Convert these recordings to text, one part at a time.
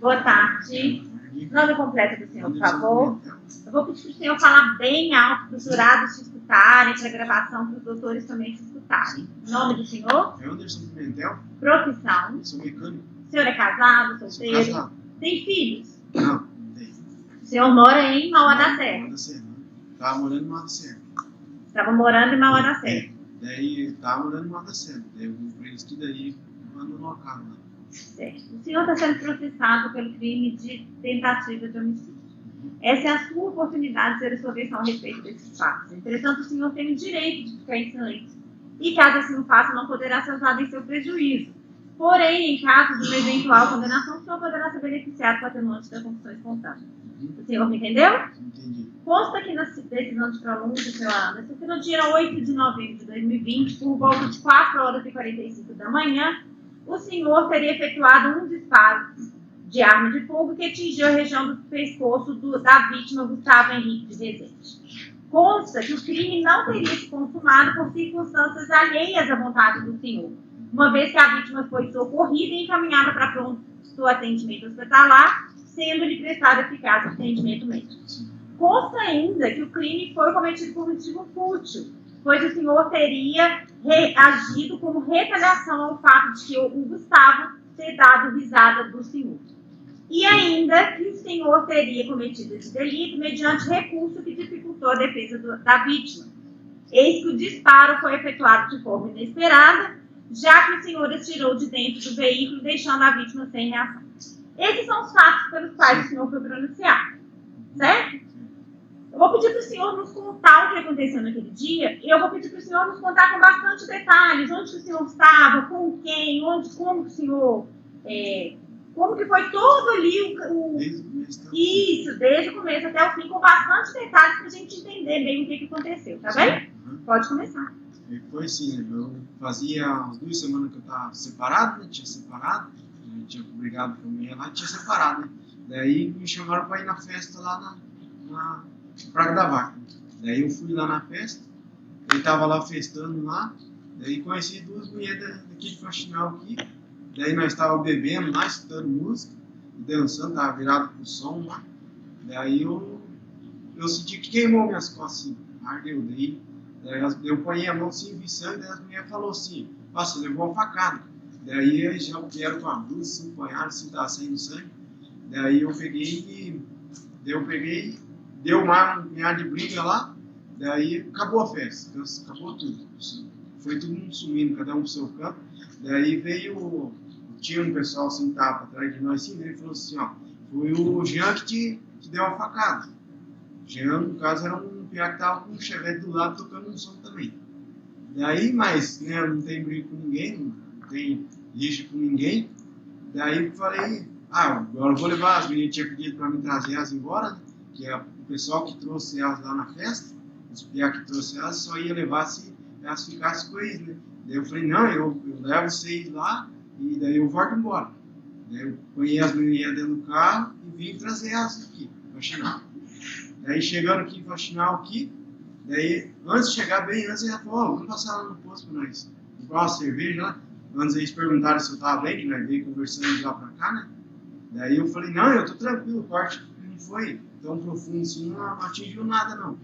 Boa tarde. Nome completo do senhor, por favor. Eu vou pedir para o senhor falar bem alto para os jurados te escutarem, para a gravação, para os doutores também te escutarem. Nome do senhor? Anderson Pimentel. Profissão? Eu sou mecânico. O senhor é casado, solteiro? Sou casado. Tem filhos? Não, não tenho. O senhor mora em Mauá da Serra? Mauá da Serra. Estava morando em Mauá da Serra. Estava morando em Mauá da Serra. Daí, estava morando em Mauá da Serra. Daí, eu comprei isso tudo aí, abandonou a casa lá. Certo. O senhor está sendo processado pelo crime de tentativa de homicídio. Essa é a sua oportunidade de dizer a sua versão a respeito desses fatos. Entretanto, o senhor tem o direito de ficar em silêncio. E caso assim o faça, não poderá ser usado em seu prejuízo. Porém, em caso de uma eventual condenação, o senhor poderá ser beneficiado com a atenuante da confissão espontânea. O senhor me entendeu? Entendi. Consta aqui na decisão de prolongamento, senhor Anderson, que no dia 8 de novembro de 2020, por volta de 4h45 da manhã, o senhor teria efetuado um disparo de arma de fogo que atingiu a região do pescoço da vítima, Gustavo Henrique de Rezende. Consta que o crime não teria se consumado por circunstâncias alheias à vontade do senhor, uma vez que a vítima foi socorrida e encaminhada para pronto atendimento hospitalar, sendo-lhe prestado eficaz atendimento médico. Consta ainda que o crime foi cometido por motivo fútil, pois o senhor teria reagido como retaliação ao fato de que o Gustavo ter dado risada do senhor. E ainda que o senhor teria cometido esse delito mediante recurso que dificultou a defesa da vítima. Eis que o disparo foi efetuado de forma inesperada, já que o senhor atirou de dentro do veículo, deixando a vítima sem reação. Esses são os fatos pelos quais o senhor foi pronunciado, certo? Eu vou pedir para o senhor nos contar o que aconteceu naquele dia, e eu vou pedir para o senhor nos contar com bastante detalhes, onde que o senhor estava, com quem, como que o senhor... como que foi todo ali Desde o começo. Isso, desde o começo até o fim, com bastante detalhes para a gente entender bem o que aconteceu, tá bem? Pode começar. Foi assim, eu fazia umas 2 semanas que eu estava separado, né? Tinha separado, eu tinha brigado com a mulher lá e tinha separado, né? Daí me chamaram para ir na festa lá na Praia da Vaca. Daí eu fui lá na festa, ele estava lá festando lá, daí conheci 2 mulheres daqui de Faxinal aqui, daí nós estávamos bebendo lá, escutando música, dançando, estava virado pro som lá, daí eu senti que queimou minhas costas assim, ardeu, daí eu ponhei a mão assim, vi sangue, daí as mulheres falaram assim, nossa, levou uma facada, daí eles já vieram com a blusa, assim, apanharam, assim, estava saindo sangue, daí eu peguei, deu uma meada de briga lá, daí acabou a festa, acabou tudo. Foi todo mundo sumindo, cada um pro seu canto. Daí veio, tinha um pessoal assim, tava atrás de nós, assim, ele falou assim, ó, foi o Jean que te deu a facada. Jean, no caso, era um piá que tava com um chevette do lado, tocando um som também. Daí, mas, né, não tem briga com ninguém, não tem rixa com ninguém. Daí eu falei, agora eu vou levar, as meninas tinham pedido pra mim trazer elas embora, né? Que é o pessoal que trouxe elas lá na festa, os piá que trouxe elas, só ia levar se elas ficassem com eles, né? Daí eu falei, não, eu levo vocês lá e daí eu volto embora. Daí eu ponhei as meninas dentro do carro e vim trazer elas aqui, Faxinal. Daí chegando aqui em Faxinal aqui, daí antes de chegar bem antes, ela falou, vamos passar lá no posto pra nós comprar uma cerveja lá. Antes eles perguntaram se eu tava bem, que nós veio conversando de lá pra cá, né? Daí eu falei, não, eu tô tranquilo, o corte não foi tão profundo assim, não atingiu nada não.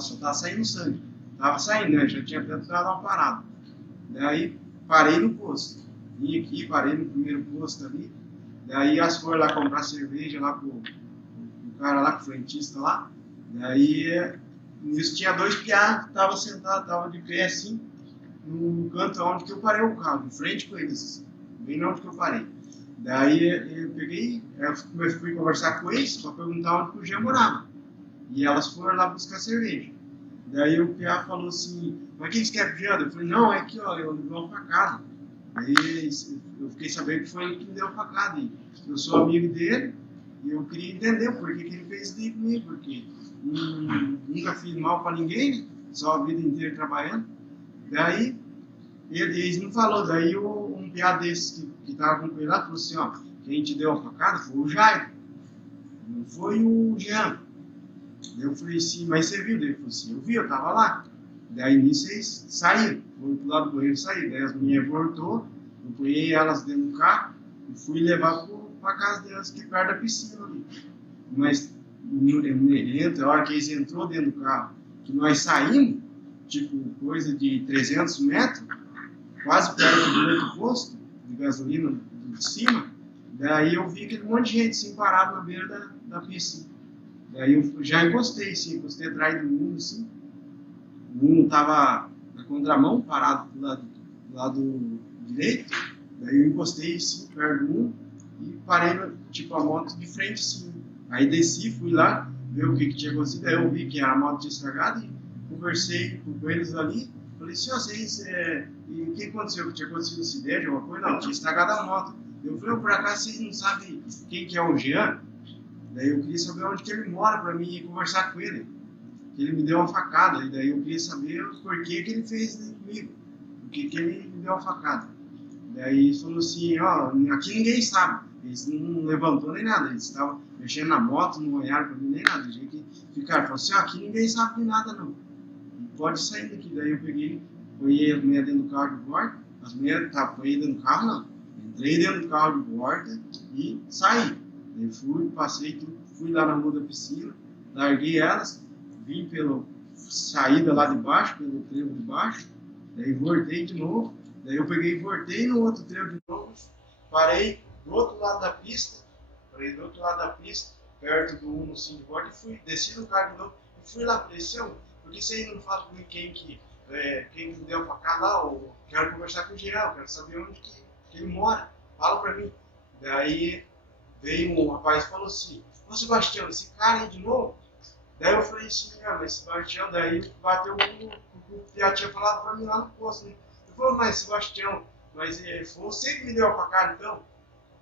Só tava saindo sangue. Tava saindo, né? Já tinha até dado uma parada. Daí parei no posto. Vim aqui, parei no primeiro posto ali. Daí elas foram lá comprar cerveja lá pro cara lá, pro frentista lá. Daí nisso tinha 2 piá que estavam sentados, estavam de pé assim, no canto onde que eu parei o carro, de frente com eles, bem onde que eu parei. Daí eu peguei, fui conversar com eles para perguntar onde que o Jean morava. E elas foram lá buscar cerveja. Daí o piá falou assim, mas quem quer pro Jean? Eu falei, não, é que ó, eu levei uma facada. Aí eu fiquei sabendo que foi ele que me deu a facada. E eu sou amigo dele e eu queria entender por que ele fez isso comigo, porque nunca fiz mal para ninguém, né? Só a vida inteira trabalhando. Daí eles não falou, daí um piá desse que tava com ele lá falou assim, ó, quem te deu a facada foi o Jairo, não foi o Jean. Daí eu falei assim, mas você viu? Daí ele falou assim, eu vi, eu tava lá. Daí nisso eles saíram, foram pro lado do banheiro e saíram. Daí as mulheres voltou, eu ponhei elas dentro do carro e fui levar pra casa deles, que é perto da piscina ali. Mas, a hora que eles entrou dentro do carro, que nós saímos, tipo, coisa de 300 metros, quase perto do outro posto de gasolina de cima, daí eu vi aquele monte de gente assim, parado na beira da pista. Daí eu já encostei atrás do Uno, assim. O Uno tava na contramão, parado do lado direito. Daí eu encostei assim, perto do Uno e parei, tipo, a moto de frente, assim. Aí desci, fui lá, ver o que tinha acontecido. Daí eu vi que a moto tinha estragado e conversei com eles ali. Falei, se vocês, e o que aconteceu? Que tinha acontecido um acidente, alguma coisa? Não, tinha estragado a moto. Eu falei, por acaso vocês não sabem quem que é o Jean? Daí eu queria saber onde que ele mora para mim conversar com ele. Ele me deu uma facada, e daí eu queria saber o porquê que ele fez isso comigo. Por que ele me deu uma facada. Daí ele falou assim, ó, aqui ninguém sabe. Eles não levantou nem nada, eles estavam mexendo na moto, não olharam para mim nem nada. A gente ficaram, falou assim, ó, aqui ninguém sabe de nada não. Pode sair daqui. Daí eu peguei, fui as mulheres dentro do carro de volta, as mulheres foi dentro do carro não. Entrei dentro do carro de volta e saí. Daí fui, passei tudo, fui lá na rua da piscina, larguei elas, vim pela saída lá de baixo, pelo trevo de baixo, daí voltei de novo, daí eu peguei e voltei no outro trevo de novo, parei do outro lado da pista, perto do Uno assim de volta, e fui, desci no carro de novo e fui lá, falei, seu, por que você não fala comigo quem que me deu pra cá lá, ou quero conversar com o Jean, quero saber onde que ele mora, fala pra mim. Daí veio um rapaz e falou assim, ô Sebastião, esse cara aí de novo? Daí eu falei assim, mas Sebastião, daí bateu o que já tinha falado pra mim lá no posto, né? Ele falou, mas Sebastião, mas foi você que me deu a facada então?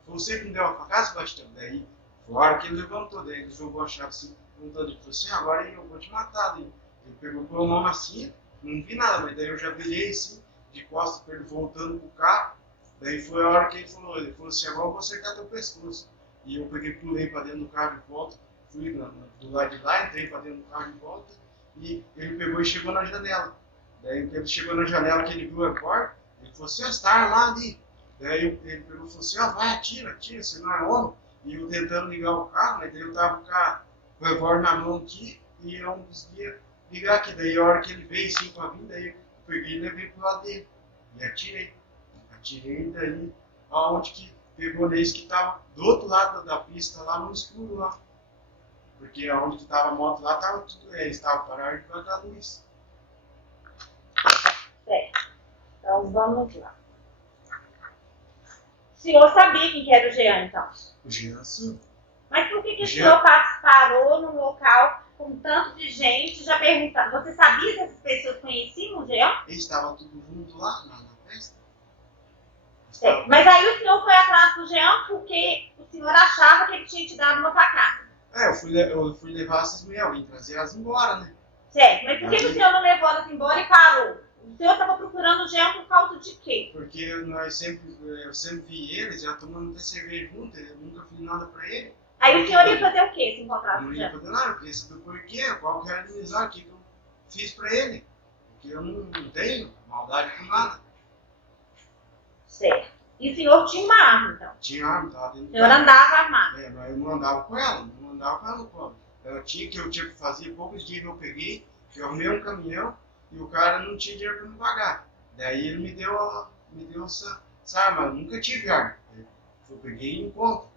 Foi você que me deu a facada, Sebastião? Daí, foi a hora que ele levantou, daí ele jogou a chave assim, perguntando, ele falou assim, agora eu vou te matar. Daí ele pegou a mão assim, não vi nada, mas daí eu já virei assim, de costas pra ele voltando pro carro. Daí foi a hora que ele falou assim, agora eu vou acertar teu pescoço. E eu peguei, pulei para dentro do carro de volta, fui do lado de lá, entrei para dentro do carro de volta, e ele pegou e chegou na janela. Daí ele chegou na janela, que ele viu a porta, ele falou assim, você está lá ali. Daí ele pegou e falou assim, vai, atira, você não é homem. E eu tentando ligar o carro, mas daí eu estava com o revólver na mão aqui, e eu não conseguia ligar aqui. Daí a hora que ele veio assim para mim, daí eu peguei e levei pro lado dele, e atirei. Atirei daí, aonde que pegou nesse que estava do outro lado da pista, lá no escuro lá. Porque onde que estava a moto lá, estava tudo, eles estavam parados por causa da luz. Certo. Então vamos lá. O senhor sabia quem que era o Jean, então? O Jean, sim. Mas por que o senhor parou num local com tanto de gente, já perguntando? Você sabia que essas pessoas conheciam o Jean? Eles estavam tudo junto lá na festa. Mas aí o senhor foi atrás do Jean porque o senhor achava que ele tinha te dado uma facada. Eu fui levar essas mulheres, eu vim trazer elas embora, né? Certo, mas por que o senhor não levou elas embora e parou? O senhor estava procurando o Jean por causa de quê? Porque eu sempre vi eles, já tomando até cerveja junto, eu nunca fiz nada pra ele. Aí o senhor ia fazer o quê se encontrasse o o Jean? Jean? Eu não ia fazer nada, eu queria saber por quê, qual que era a inimizade, o que eu fiz pra ele. Porque eu não tenho maldade com nada. Certo. E o senhor tinha uma arma, então? Tinha arma, estava dentro do O senhor andava armado? mas eu não andava com ela, no colo. Eu tinha que fazer, poucos dias que eu peguei, que eu arrumei um caminhão e o cara não tinha dinheiro para me pagar. Daí ele me deu essa arma, eu nunca tive arma. Eu peguei em conta.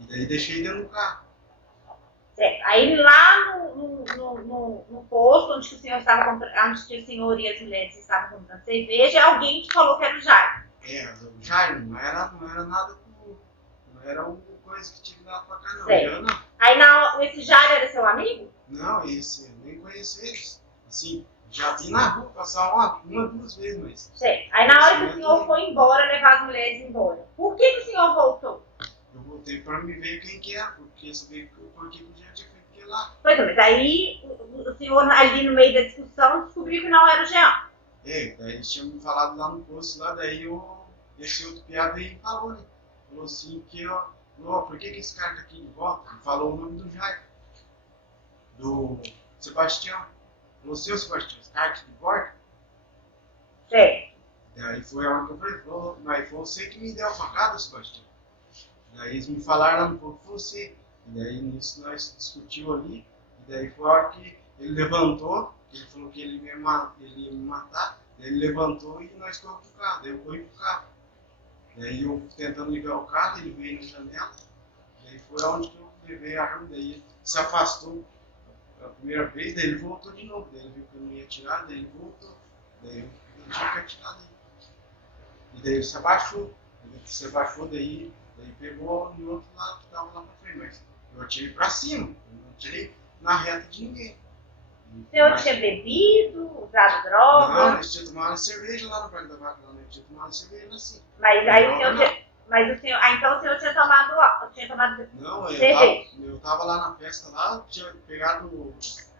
E daí deixei dentro do carro. Certo. Aí lá no posto onde o senhor estava comprando, onde o senhor e as mulheres estavam comprando cerveja, alguém te falou que era o Jairo. O Jairo, não era nada com. Não era uma coisa que tinha que dar pra cá, não. Certo. Não. Aí esse Jairo era seu amigo? Não, esse, eu nem conheço eles. Assim, já vi na rua passar uma, duas vezes, mas. Certo. Aí na hora que o senhor foi embora, levar as mulheres embora, por que o senhor voltou? Eu voltei pra me ver quem que era, porque saber por que eu já tinha feito aquilo lá. Pois é, mas aí o senhor ali no meio da discussão descobriu que não era o Jean. Daí eles tinham me falado lá no posto, lá, daí esse outro piada aí falou, né? Falou assim que, por que esse cara tá aqui de volta? Ele falou o nome do Jairo. Do Sebastião. Falou, seu Sebastião, esse cara aqui de volta? Certo. Daí foi a hora que eu falei, mas foi você que me deu a facada, Sebastião. Daí eles me falaram lá no povo, você. E daí nisso nós discutimos ali. E daí foi a hora que ele levantou, que ele falou que ele ia me matar. Daí ele levantou e nós corremos pro carro. Daí eu corri pro carro. Daí eu tentando ligar o carro, ele veio na janela. Daí foi onde que eu levei a arma. Daí ele se afastou a primeira vez, daí ele voltou de novo. Daí ele viu que eu não ia atirar, daí ele voltou. Daí eu tinha que atirar dele. E daí ele se abaixou. Ele se abaixou, daí pegou no outro lado que tava lá pra frente. Mas eu atirei pra cima, eu não atirei na reta de ninguém. O senhor tinha bebido, usado droga? Não, eles tinham tomado cerveja lá no Parque da Vaca, eles tinham tomado cerveja assim. Mas aí o senhor tinha. Mas o senhor. Ah, então o senhor tinha tomado. Não, cerveja. eu tava lá na festa lá, tinha pegado o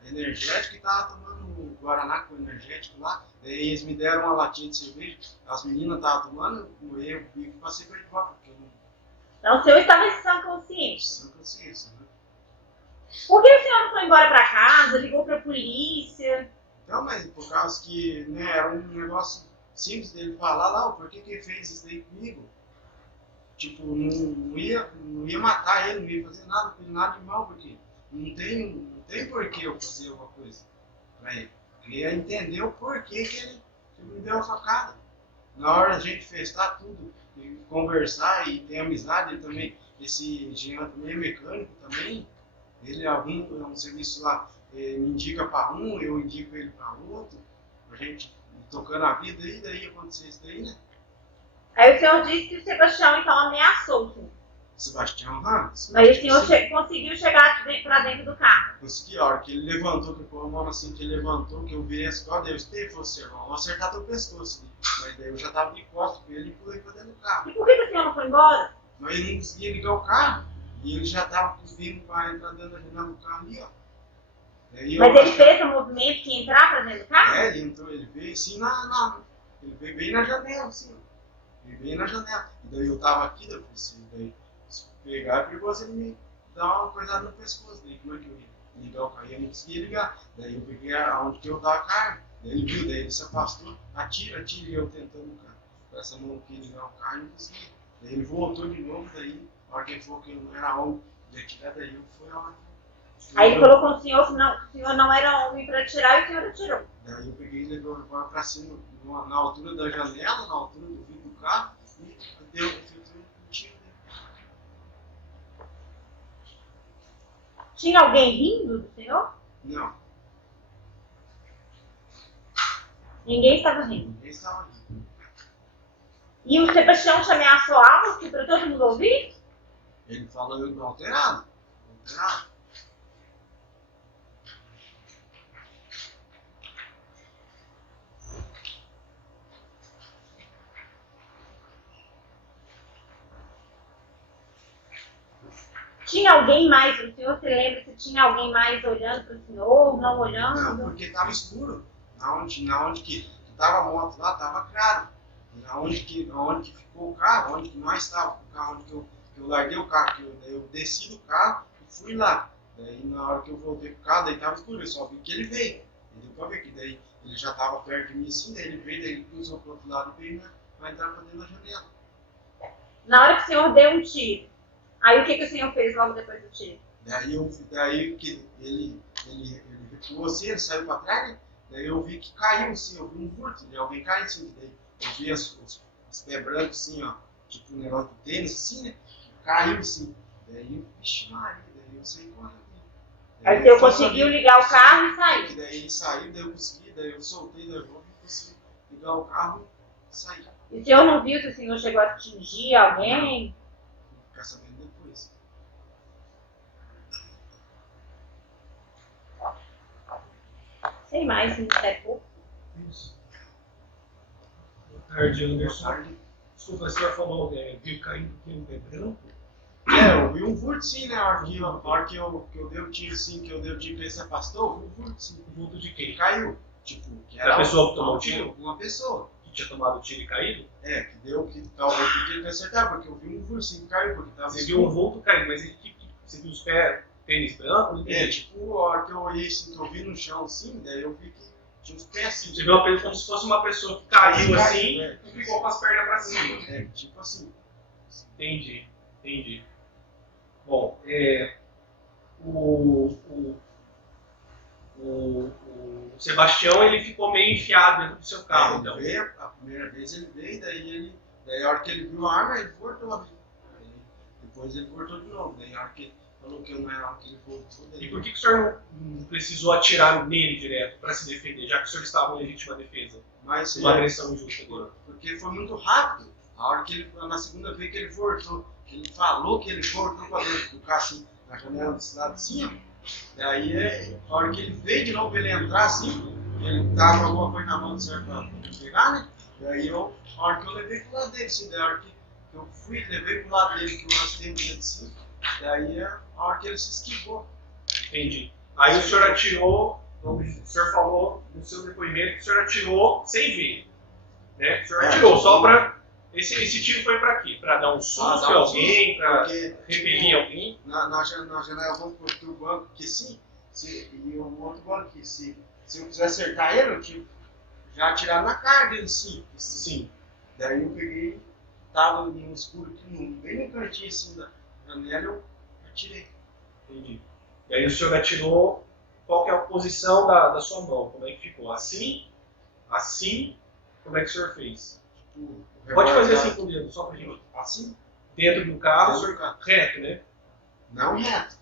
energético e tava tomando Guaraná com energético lá. Daí eles me deram uma latinha de cerveja, as meninas estavam tomando, eu passei pra de volta, porque eu não. Então o senhor estava em sã consciência. Sã consciência, né? Por que o senhor não foi embora pra casa, ligou pra polícia? Não, mas por causa que, né, era um negócio simples dele falar lá, por que ele fez isso daí comigo? Tipo, não ia matar ele, não ia fazer nada com ele, nada de mal, porque não tem porquê eu fazer alguma coisa pra ele. Eu ia entender o porquê que ele me deu a facada. Na hora a gente festar tudo, e conversar e ter amizade, ele também, esse engenheiro também é mecânico também, ele arruma um serviço lá, me indica para um, eu indico ele para outro, a gente tocando a vida e daí acontecer isso daí, né? Aí o senhor disse que o Sebastião então ameaçou o senhor. Sebastião, Mas o senhor conseguiu chegar pra dentro do carro. Consegui, a hora que ele levantou, que pôs a mão assim, que ele levantou, que eu virei as costas, eu esteve, falou assim, vou acertar teu pescoço. Mas daí eu já tava de costas com ele e pulei pra dentro do carro. E por que o senhor não foi embora? Mas ele não conseguia ligar o carro. E ele já tava vindo para entrar dentro da janela do carro ali, ó. Mas ele fez o movimento que ia entrar pra dentro do carro? É, ele entrou, ele veio assim ele veio bem na janela, assim, ó. Ele veio na janela. E daí eu tava aqui, daí eu assim, daí se pegar é perigoso ele me dar uma coisada no pescoço. Daí como é que eu ia ligar o carro? Eu não conseguia ligar. Daí eu peguei aonde que eu tava a carga. Daí ele viu, daí ele se afastou, atira, e eu tentando com essa mão aqui ligar o carro e não conseguia. Daí ele voltou de novo, daí a hora que ele falou que eu não era homem de atirar, daí eu fui a hora. Aí ele falou com o senhor que o senhor não era homem para atirar e o senhor atirou. Daí eu peguei e levei o revólver pra cima, na altura da janela, na altura do vidro do carro, e deu um tiro dele. Tinha alguém rindo do senhor? Não. Ninguém estava rindo. Ninguém estava rindo. E o Sebastião te ameaçou algo para todo mundo ouvir? Ele falou eu alterado. Alterado. Tinha alguém mais? O senhor se lembra se tinha alguém mais olhando para o senhor, não olhando? Não, porque estava escuro. Na onde que estava a moto lá, estava claro. Aonde que ficou o carro, onde que nós estávamos, o carro onde que eu larguei o carro, daí eu desci do carro e fui lá. Daí na hora que eu voltei pro carro, daí estava escuro, eu só vi que ele veio. E deu pra ver que daí ele já estava perto de mim assim, daí ele veio, daí ele cruzou pro outro lado e veio pra entrar pra dentro da janela. Na hora que o senhor deu um tiro, aí o que o senhor fez logo depois do tiro? Daí que ele recuou assim, ele saiu pra trás, né? Daí eu vi que caiu assim, eu vi um vulto, alguém caiu assim, daí eu vi os pés brancos assim, ó, tipo um negócio do tênis assim, né? Caiu assim. Daí eu, vixe Maria, daí eu saí correndo. Aí o senhor conseguiu ligar o carro e sair? Daí ele saiu, daí eu consegui, daí eu soltei da volta e consegui ligar o carro e sair. E o senhor não viu se o senhor chegou a atingir alguém? Vou ficar sabendo depois. Sei mais, se é pouco. Isso. Boa tarde, Anderson. Desculpa, o senhor falou viu caindo que um pé branco? Eu vi um vulto sim, né? A hora que eu dei o tiro sim, que eu dei o tiro que ele se afastou, eu vi um vulto sim. Um vulto de quem? Ele caiu. Tipo, que Era a pessoa que tomou o tiro? Uma pessoa. Que tinha tomado o tiro e caído? É, que talvez podia ter acertado, porque eu vi um vulto sim que caiu, porque tava. Você viu um vulto caindo, mas você viu os pés, tênis branco? Não entendi. Tipo, a hora que eu olhei assim, que eu vi no chão assim, daí eu vi que tinha uns pés assim. Você viu uma pessoa como se fosse uma pessoa que caiu assim né? e ficou com as pernas pra cima. É, tipo assim. Entendi. Entendi. Bom, o, o, o Sebastião ele ficou meio enfiado dentro do seu carro, então. Ele veio, a primeira vez ele veio, daí a hora que ele viu a arma, ele voltou. Aí, depois ele voltou de novo, daí a hora que ele falou que eu não era que ele voltou. E por que o senhor não precisou atirar nele direto para se defender, já que o senhor estava em legítima defesa? Mas Uma agressão injusta dele. porque foi muito rápido. A hora que ele, na segunda vez que ele voltou, que ele falou que ele voltou para dentro do carro assim, na janela do lado de cima, daí a hora que ele veio de novo ele entrar assim, ele tava com alguma coisa na mão certo para pegar, né? Daí a hora que eu levei pro lado dele, assim, daí a hora que eu fui, levei pro lado dele, que eu arrastei dele assim, daí a hora que ele se esquivou. Entendi. Aí o senhor atirou, o senhor falou no seu depoimento que o senhor atirou sem ver. Né? O senhor atirou só para. Esse tiro foi para quê? Para dar um susto a alguém? Para repelir alguém? Na janela, vamos pôr o banco aqui assim, e o outro banco aqui. Se eu quiser acertar ele, eu tinha já atirar na cara dele, sim. Sim. Daí eu peguei, tava no escuro aqui, bem no cantinho assim da janela, eu atirei. Entendi. E aí o senhor atirou, qual que é a posição da sua mão? Como é que ficou? Assim? Assim? Como é que o senhor fez? Tipo, Pode fazer assim com o dedo, só pra gente. assim? Dentro do carro, o Dentro do senhor carro. reto, né? Não reto.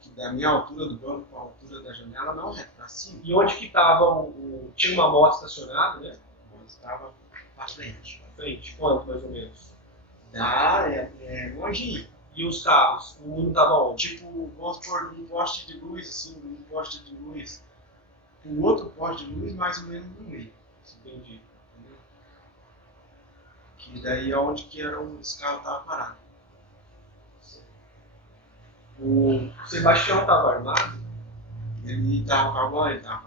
Que da minha altura do banco para a altura da janela, não reto, para cima. E onde que estava tinha uma moto estacionada, né? Onde estava para frente. Na frente, quanto mais ou menos? Dá, longinho. E os carros? O Uno estava onde? Tipo, vamos supor, um poste de luz, assim, um poste de luz. O outro poste de luz, mais ou menos no meio. Entendi. Entendeu? Que daí é onde que era os carros estavam parados. O Sebastião estava armado? Ele estava com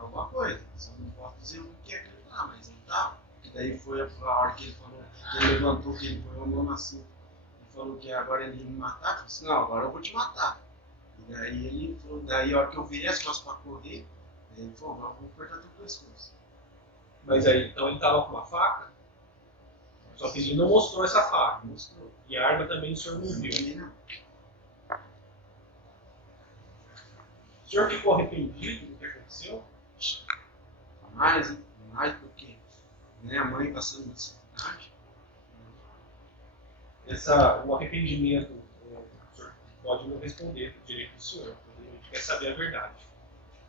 alguma coisa. Só não posso dizer o que é que ele estava, mas ele estava. Que daí foi a hora que ele falou, que ele levantou, que ele foi a mão assim. Ele falou que agora ele ia me matar. Eu falei assim, não, agora eu vou te matar. E daí ele falou, daí a hora que eu virei as costas para correr, ele falou, agora eu vou cortar teu pescoço. Mas aí, então ele estava com uma faca? Só que ele não mostrou essa faca. Mostrou. E a arma também o senhor não viu. Também não. O senhor ficou arrependido do que aconteceu? Mais porque minha mãe passando necessidade. O arrependimento, o senhor pode não responder por direito do senhor, porque a gente quer saber a verdade.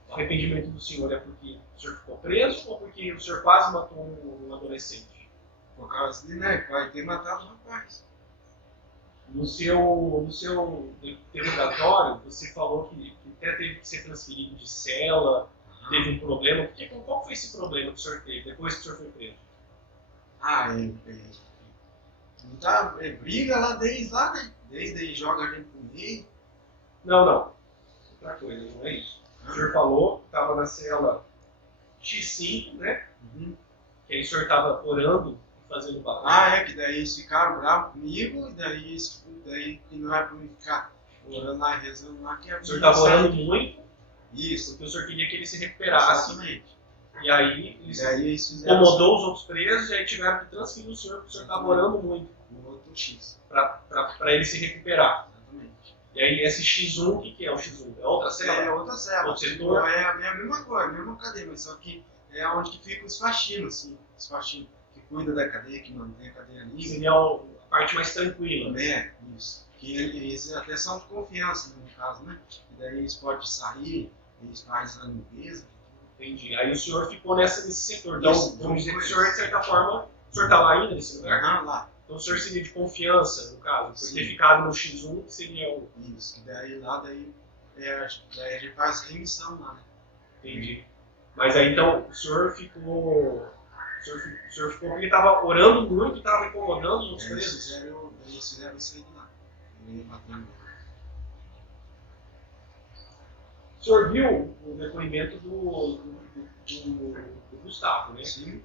O arrependimento do senhor é porque o senhor ficou preso ou porque o senhor quase matou um adolescente? Por causa de, né, vai ter matado o rapaz. No seu interrogatório, você falou que até teve que ser transferido de cela, teve um problema. Qual foi esse problema que o senhor teve depois que o senhor foi preso? Briga lá desde lá, né? Desde aí joga a gente pro meio. Não. Outra coisa, não é isso. O senhor falou que estava na cela X5, né? Uhum. Que aí o senhor estava orando e fazendo barulho. Que daí eles ficaram bravos comigo, e daí que não é pra mim ficar orando lá e rezando lá, que é O senhor estava orando muito, isso, porque o senhor queria que ele se recuperasse. exatamente. E aí E daí eles fizeram incomodou os outros presos e aí tiveram que transferir o senhor, porque o senhor estava orando muito o outro X. para ele se recuperar. Exatamente. E aí esse X1, o que é o X1? É outra cela? É outra cela. Outro setor? É a mesma coisa, a mesma cadeia, mas só que é onde que ficam os faxinos, assim. Os faxinos que cuidam da cadeia, que mantém a cadeia limpa. Seria a parte mais tranquila. É, isso. Que eles até são de confiança, no caso, né? E daí eles podem sair, eles fazem a limpeza. Entendi. Aí o senhor ficou nesse setor. Então, Isso, vamos dizer que o senhor, de certa forma, o senhor está lá ainda nesse lugar? Lá. Então o senhor seria de confiança, no caso, por ter Sim. ficado no X1, que seria o. Isso, que daí lá, daí a gente faz remissão lá, né? Entendi. Mas aí então o senhor ficou. O senhor ficou porque estava orando muito e estava incomodando os outros presos. Eles fizeram isso aí de lá. Ele ia matando. O senhor viu o depoimento do Gustavo, né? Sim.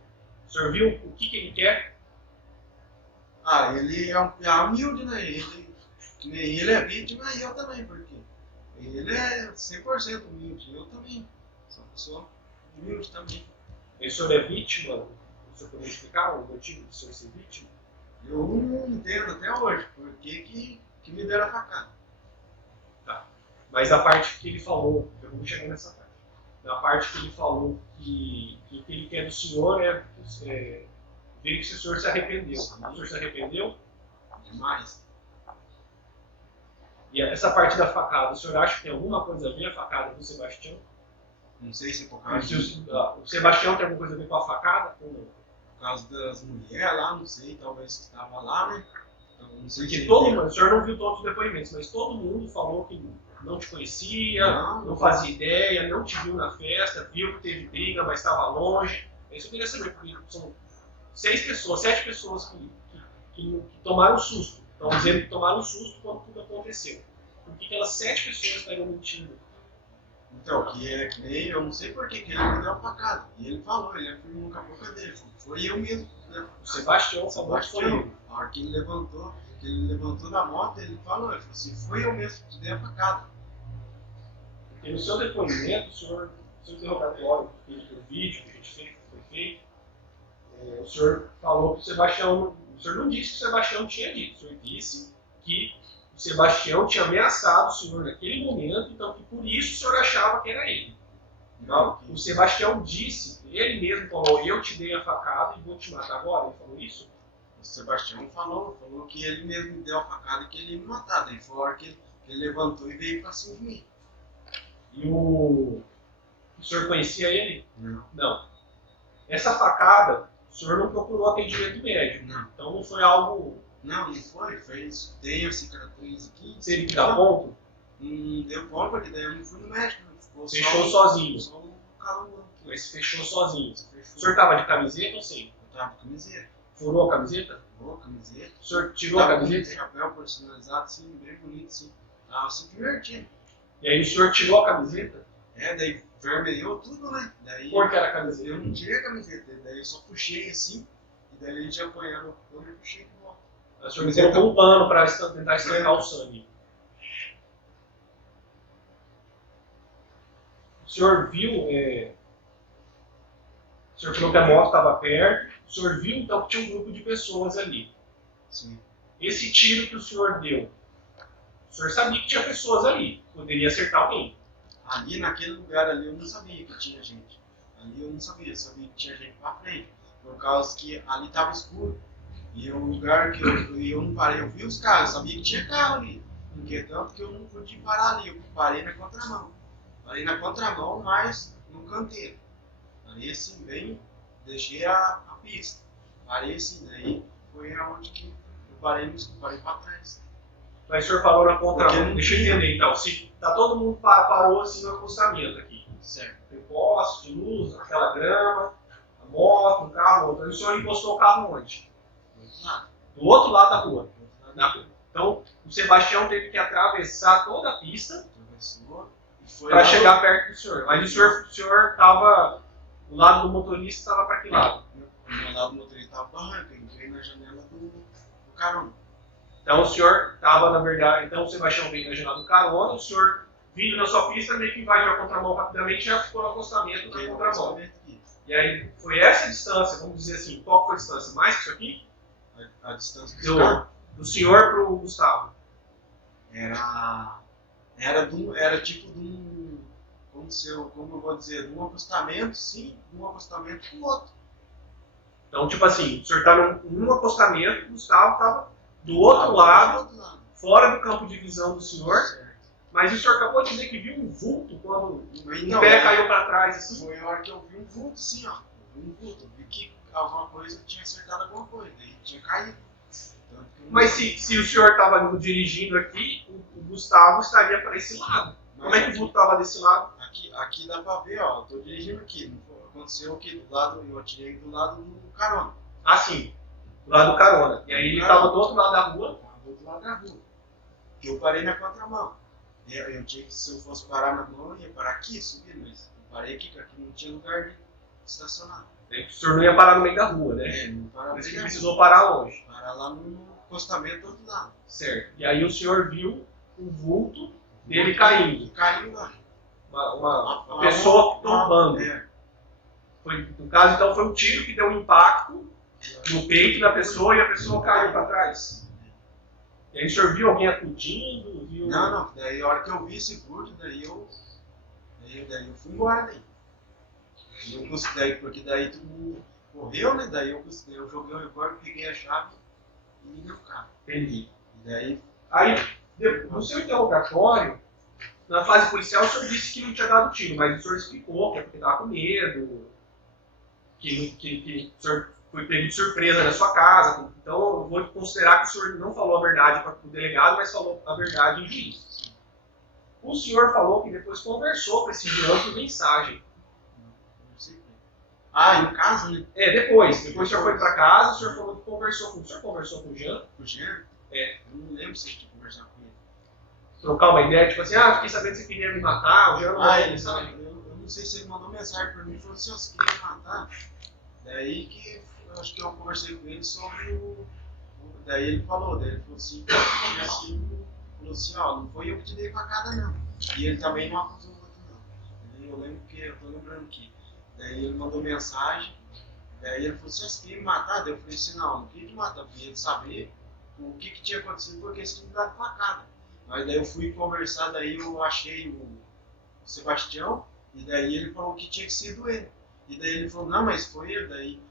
O senhor viu o que ele quer? Ele é humilde, né? Ele é vítima e eu também, porque ele é 100% humilde. Eu também. Sou uma pessoa humilde também. E o senhor é vítima? O senhor poderia explicar o motivo do senhor ser vítima? Eu não entendo até hoje por que que me deram a facada. Tá. Mas a parte que ele falou, eu vou chegar nessa parte. Na parte que ele falou que o que ele quer do senhor é ver que se o senhor se arrependeu. O senhor se arrependeu? Demais. E essa parte da facada, o senhor acha que tem alguma coisa a ver a facada do Sebastião? Não sei se é por causa, O Sebastião tem alguma coisa a ver com a facada ou não? por causa das mulheres lá, não sei, talvez que estava lá, né? Então, não sei Porque se todo mundo, o senhor não viu todos os depoimentos, mas todo mundo falou que não te conhecia, não fazia ideia, não te viu na festa, viu que teve briga, mas estava longe. É isso que eu queria saber, porque são 7 pessoas que tomaram susto. Estão dizendo que tomaram susto quando tudo aconteceu. Por que aquelas 7 pessoas estariam mentindo? Então, que nem eu não sei por que ele me deu a facada. E ele falou, ele afirmou com a boca dele. Foi eu mesmo. Né? O Sebastião falou que foi eu. A hora que ele levantou da moto, ele falou assim, foi eu mesmo que dei a facada. Porque no seu depoimento, o seu interrogatório, do vídeo que a gente fez, que foi feito, o senhor falou que o Sebastião, o senhor não disse que o Sebastião tinha dito, o senhor disse que o Sebastião tinha ameaçado o senhor naquele momento, então que por isso o senhor achava que era ele. Então, o Sebastião disse, ele mesmo falou, eu te dei a facada e vou te matar agora, ele falou isso? O Sebastião falou que ele mesmo me deu a facada e que ele ia me matar. Daí foi a hora que ele levantou e veio pra cima de mim. E o senhor conhecia ele? Não. Não. Essa facada, o senhor não procurou atendimento médico. Não. Então não foi algo... Não foi. Tem a cicatriz aqui. Teve que dar ponto? Deu ponto, porque daí eu não fui no médico. Fechou sozinho. Só um calor. Mas fechou sozinho. Fechou. O senhor estava de camiseta ou sem? Eu tava com camiseta. Furou a camiseta? Boa camiseta. O senhor tirou a Tava com camiseta? um chapéu personalizado, assim, bem bonito, assim. Tava se divertindo. E aí o senhor tirou a camiseta? Daí vermelhou tudo, né? Daí Por que era a camiseta? eu não tirei a camiseta, daí eu só puxei assim, e daí a gente apanhando o pano e puxei de volta. O senhor me colocou um pano para tentar estancar o sangue. O senhor viu... O senhor falou que a moto estava perto. O senhor viu então que tinha um grupo de pessoas ali. Sim. Esse tiro que o senhor deu, o senhor sabia que tinha pessoas ali. Poderia acertar alguém. Ali, naquele lugar ali, eu não sabia que tinha gente. Ali eu não sabia, eu sabia que tinha gente pra frente. Por causa que ali tava escuro. E o lugar que eu não parei, eu vi os carros, eu sabia que tinha carro ali. Porque tanto que eu não pude parar ali, eu parei na contramão. Parei na contramão, mas no canteiro. Parei assim, bem, deixei a pista. Parei assim, daí foi aonde que eu parei pra trás. Mas o senhor parou na contramão. Porque não Deixa eu tinha. entender então. Se tá todo mundo parou assim no acostamento aqui. Certo. Tem poste de luz, aquela grama, a moto, um carro, outro. Aí o senhor encostou o carro onde? Do outro lado. Do outro lado da rua. Do outro lado Na rua. Então, o Sebastião teve que atravessar toda a pista atravessou e foi para lá chegar perto do senhor. Mas o senhor estava... O lado do motorista estava para que lado? O meu lado do motorista estava barranca, eu entrei na janela do carona. Então o senhor estava, na verdade, então o Sebastião veio na janela do carona, o senhor vindo na sua pista, meio que invadiu a contramão rapidamente e já ficou no acostamento da contramão. E aí foi essa distância, vamos dizer assim, qual foi a distância? Mais que isso aqui? A distância dos carros Do senhor para o Gustavo. era tipo de um, como eu vou dizer, de um acostamento, sim, de um acostamento com o outro. Então, tipo assim, o senhor está num acostamento, o Gustavo estava do outro lado, fora do campo de visão do senhor, Certo. mas o senhor acabou de dizer que viu um vulto quando Então, o pé caiu para trás, assim. Foi a hora que eu vi um vulto, assim, ó. Eu vi um vulto, eu vi que alguma coisa tinha acertado alguma coisa, daí tinha caído. Tanto que eu não- Mas se o senhor estava dirigindo aqui, o Gustavo estaria para esse lado. Como é que o vulto estava desse lado? Aqui dá pra ver, ó, eu tô dirigindo aqui. Aconteceu aqui do lado, eu atirei do lado do carona. Ah, sim, do lado do carona. E aí ele estava do outro lado da rua. Do outro lado da rua. Que eu parei na contramão. Eu tinha que, se eu fosse parar na mão, eu ia parar aqui, subir, mas eu parei aqui, porque aqui não tinha lugar de estacionar. O senhor não ia parar no meio da rua, né? Não parava. Por isso que precisou parar longe. Parar lá no acostamento do outro lado. Certo. E aí o senhor viu o vulto dele caindo. Caiu lá. Uma pessoa tombando. Foi, no caso, então, foi um tiro que deu um impacto no peito da pessoa e a pessoa caiu para trás. E aí o senhor viu alguém acudindo? Viu... Não, daí a hora que eu vi esse furto, daí eu fui embora daí. Porque daí todo mundo correu, né? Daí eu joguei o revólver, peguei a chave e liguei o carro. Entendi. E daí. Aí, no seu interrogatório, na fase policial, o senhor disse que não tinha dado tiro, mas o senhor explicou que é porque estava com medo, que o senhor foi pego de surpresa na sua casa. Então, eu vou considerar que o senhor não falou a verdade para o delegado, mas falou a verdade em juízo. O senhor falou que depois conversou com esse Jean por mensagem. Não sei. Ah, em casa, né? Depois o senhor foi para casa, o senhor falou que conversou com o senhor. Conversou com o Jean? Com o Jean? É. Eu não lembro se a gente conversar com ele. Trocar uma ideia, tipo assim, fiquei sabendo que você queria me matar, o Jean não mandou mensagem. Eu não sei se ele mandou mensagem para mim e falou assim, você queria me matar? Daí que eu acho que eu conversei com ele sobre daí ele falou assim, falou assim, não foi eu que te dei facada não. E ele também não acusou o outro não. Eu lembro que, eu tô lembrando que, daí ele mandou mensagem, daí ele falou assim, você queria me matar? Daí eu falei assim, não queria te matar, eu queria saber o que tinha acontecido porque você tinha me dado facada. Mas daí eu fui conversar, daí eu achei o Sebastião, e daí ele falou que tinha sido ele. E daí ele falou, não, mas foi ele, daí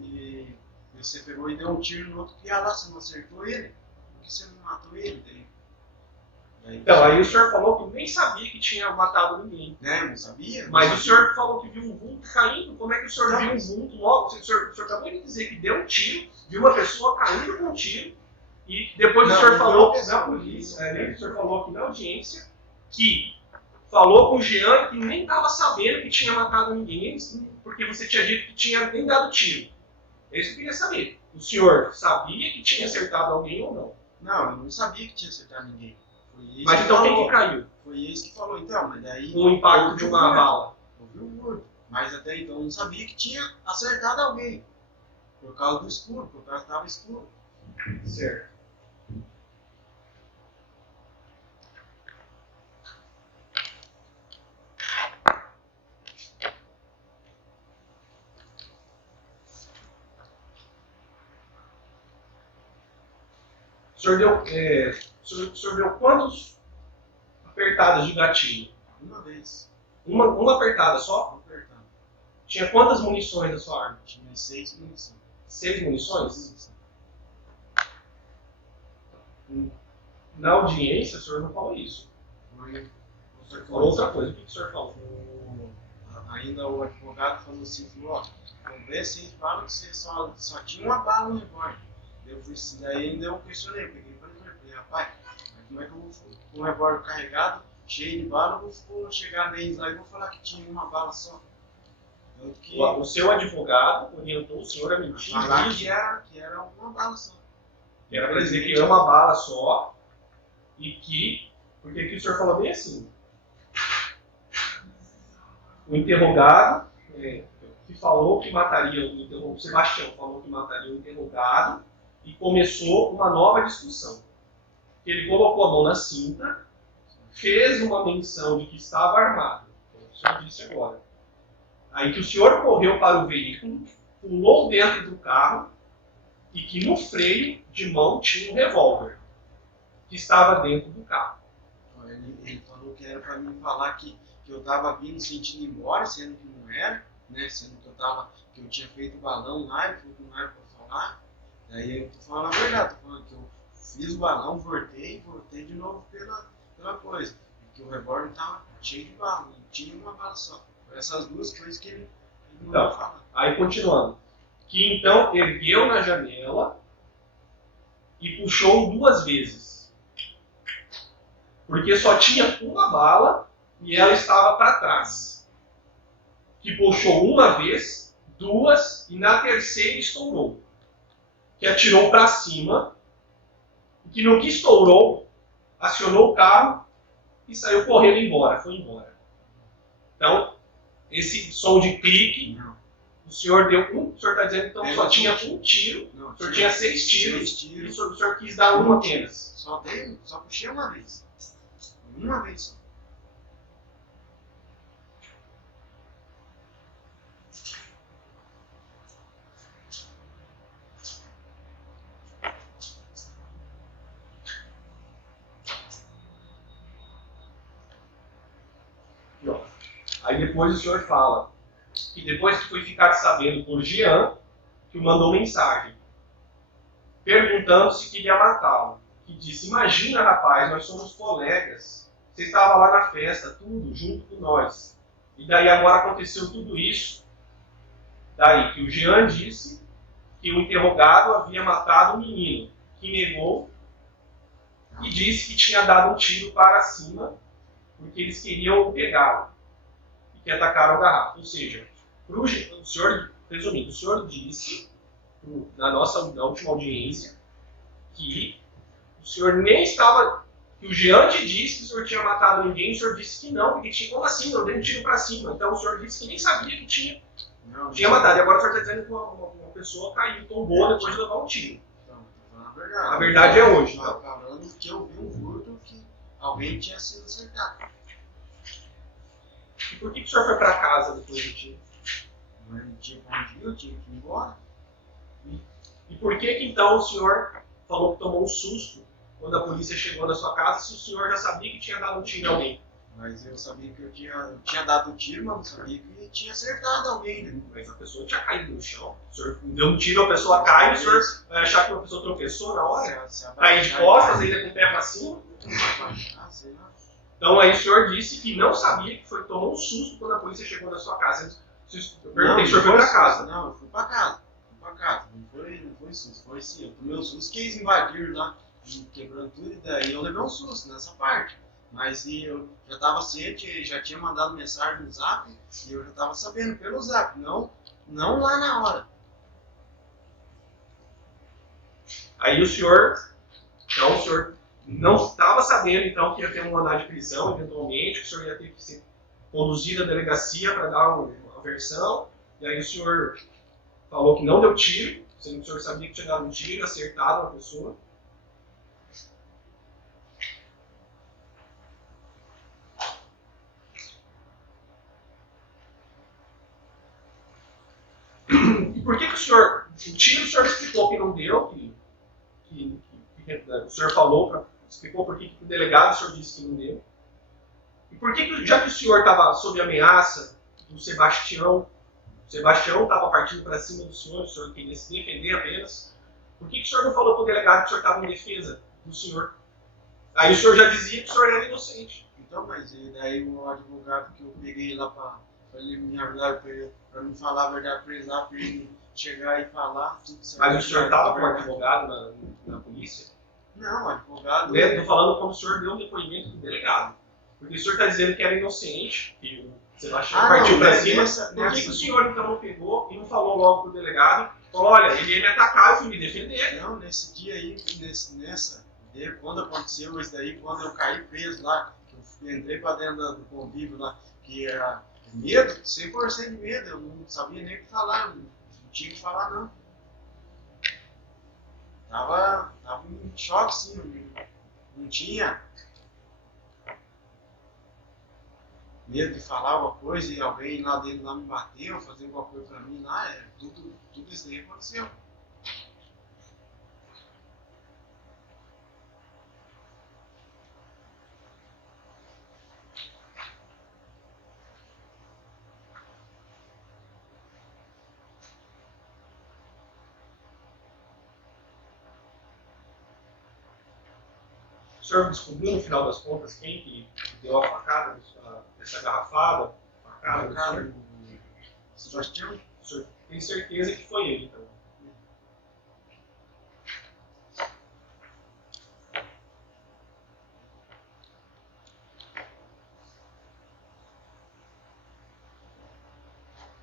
e você pegou e deu um tiro no outro criado lá, você não acertou ele? Por que você não matou ele? Daí então, aí o senhor falou que nem sabia que tinha matado ninguém. Não sabia? Mas o senhor falou que viu um vulto caindo, como é que o senhor viu um vulto logo? O senhor acabou de dizer que deu um tiro, viu uma pessoa caindo com um tiro, e depois o senhor falou na polícia, o senhor falou aqui na audiência, que falou com o Jean que nem estava sabendo que tinha matado ninguém, porque você tinha dito que tinha nem dado tiro. É isso que eu queria saber. O senhor sabia que tinha acertado alguém ou não? Não, eu não sabia que tinha acertado ninguém. Mas então quem que caiu? Foi esse que falou, então, mas daí... O impacto de uma bala. Ouviu o morto. Mas até então eu não sabia que tinha acertado alguém. Por causa do escuro, por causa que estava escuro. Certo. O senhor deu quantas apertadas de gatilho? Uma vez. Uma apertada só? Uma apertada. Tinha quantas munições na sua arma? Tinha 6 munições. 6 munições? Na audiência, o senhor não falou isso. Falou outra coisa. O que o senhor falou? Ainda o advogado falou assim, vamos ver se eles falam que você só tinha uma bala no revólver. Daí ainda eu questionei, eu peguei e falei, rapaz, como é que eu vou com o revólver carregado, cheio de bala, eu vou chegar neles lá e vou falar que tinha uma bala só. O seu advogado orientou o senhor a mentir? Falar que era uma bala só. Era para dizer que era uma bala só e que... Porque aqui o senhor falou bem assim. O interrogado, que falou que mataria o Sebastião falou que mataria o interrogado e começou uma nova discussão. Ele colocou a mão na cinta, fez uma menção de que estava armado, como o senhor disse agora. Aí que o senhor correu para o veículo, pulou dentro do carro e que no freio de mão tinha um revólver que estava dentro do carro. Ele falou que era para mim falar que eu estava vindo sentindo ir embora, sendo que não era, né? Sendo que eu tinha feito o balão lá, ele falou que não era para falar. Daí eu tô falando a verdade, tô falando que eu fiz o balão, voltei de novo pela coisa. Porque o revólver estava cheio de bala, não tinha uma bala só. Essas duas coisas que ele não ia falar. Aí continuando. Que então ergueu na janela e puxou 2 vezes. Porque só tinha uma bala e ela estava para trás. Que puxou uma vez, 2 e na terceira estourou. Que atirou para cima, e que no que estourou, acionou o carro e saiu correndo embora, foi embora. Então, esse som de clique, o senhor deu o senhor está dizendo então só tinha um tiro, o senhor tinha 6 tiros, e o senhor quis dar uma apenas. Só puxei uma vez. Uma vez só. Aí depois o senhor fala que depois que foi ficar sabendo por Jean, que o mandou mensagem, perguntando se queria matá-lo. Que disse, imagina rapaz, nós somos colegas, você estava lá na festa, tudo, junto com nós. E daí agora aconteceu tudo isso. Daí que o Jean disse que o interrogado havia matado o menino, que negou e disse que tinha dado um tiro para cima, porque eles queriam pegá-lo e que atacaram o garrafa. Ou seja, o senhor, resumindo, o senhor disse na última audiência que o senhor nem estava, que o Jean te disse que o senhor tinha matado ninguém, o senhor disse que não, porque tinha, como assim, eu dei um tiro para cima. Então o senhor disse que nem sabia que tinha matado. E agora o senhor está dizendo que uma pessoa caiu, tombou depois de levar um tiro. Verdade. A verdade é hoje. Eu estava falando que eu vi um furto que alguém tinha sido acertado. E por que o senhor foi para casa depois do tiro? Mas não tinha pra onde ir, eu tinha que ir embora. E por que então o senhor falou que tomou um susto quando a polícia chegou na sua casa, se o senhor já sabia que tinha dado um tiro em alguém? Mas eu sabia que eu tinha dado um tiro, mas não sabia que tinha acertado alguém, né? Mas a pessoa tinha caído no chão. O senhor deu um tiro, a pessoa cai, o senhor vai achar que uma pessoa tropeçou na hora? Cair de costas, ainda com o pé para cima? Sei lá. Então aí o senhor disse que não sabia, que tomou um susto quando a polícia chegou na sua casa. Eu perguntei se o senhor foi para casa. Não, eu fui para casa. Não foi susto, foi sim. Eu tomei um susto que eles invadiram lá, quebrando tudo, e daí eu levei um susto nessa parte. Mas eu já estava ciente, já tinha mandado mensagem no Zap, e eu já estava sabendo pelo Zap, não lá na hora. Aí o senhor não estava sabendo então que ia ter um mandado de prisão, eventualmente, que o senhor ia ter que ser conduzido à delegacia para dar uma versão, e aí o senhor falou que não deu tiro, sendo que o senhor sabia que tinha dado um tiro, acertado uma pessoa. E por que o senhor, o tiro o senhor explicou que não deu, o senhor falou, explicou por que o delegado o senhor disse que não deu. E por que, já que o senhor estava sob ameaça do Sebastião estava partindo para cima do senhor queria se defender apenas, por que o senhor não falou para o delegado que o senhor estava em defesa do senhor? Aí o senhor já dizia que o senhor era inocente. Então, mas e daí o advogado que eu peguei lá para ele me ajudar, para me falar a verdade para ele lá, para ele chegar e falar tudo certo. Mas o senhor estava com um advogado na polícia? Não, advogado... Estou falando como o senhor deu um depoimento do delegado. Porque o senhor está dizendo que era inocente, que o Sebastião partiu para cima. Por que o senhor então não pegou e não falou logo para o delegado? Falou, olha, ele ia me atacar, eu fui me defender. Não, nesse dia aí, quando aconteceu isso daí, quando eu caí preso lá, eu entrei para dentro do convívio lá, que era medo, 100% de medo, eu não sabia nem o que falar, não tinha que falar não. Tava em choque sim, não tinha medo de falar alguma coisa e alguém lá dentro lá me bateu, fazer alguma coisa pra mim lá, tudo isso aí aconteceu. O senhor descobriu no final das contas quem que deu a facada, essa garrafada, facada do senhor? Sebastião? O senhor tem certeza que foi ele, então?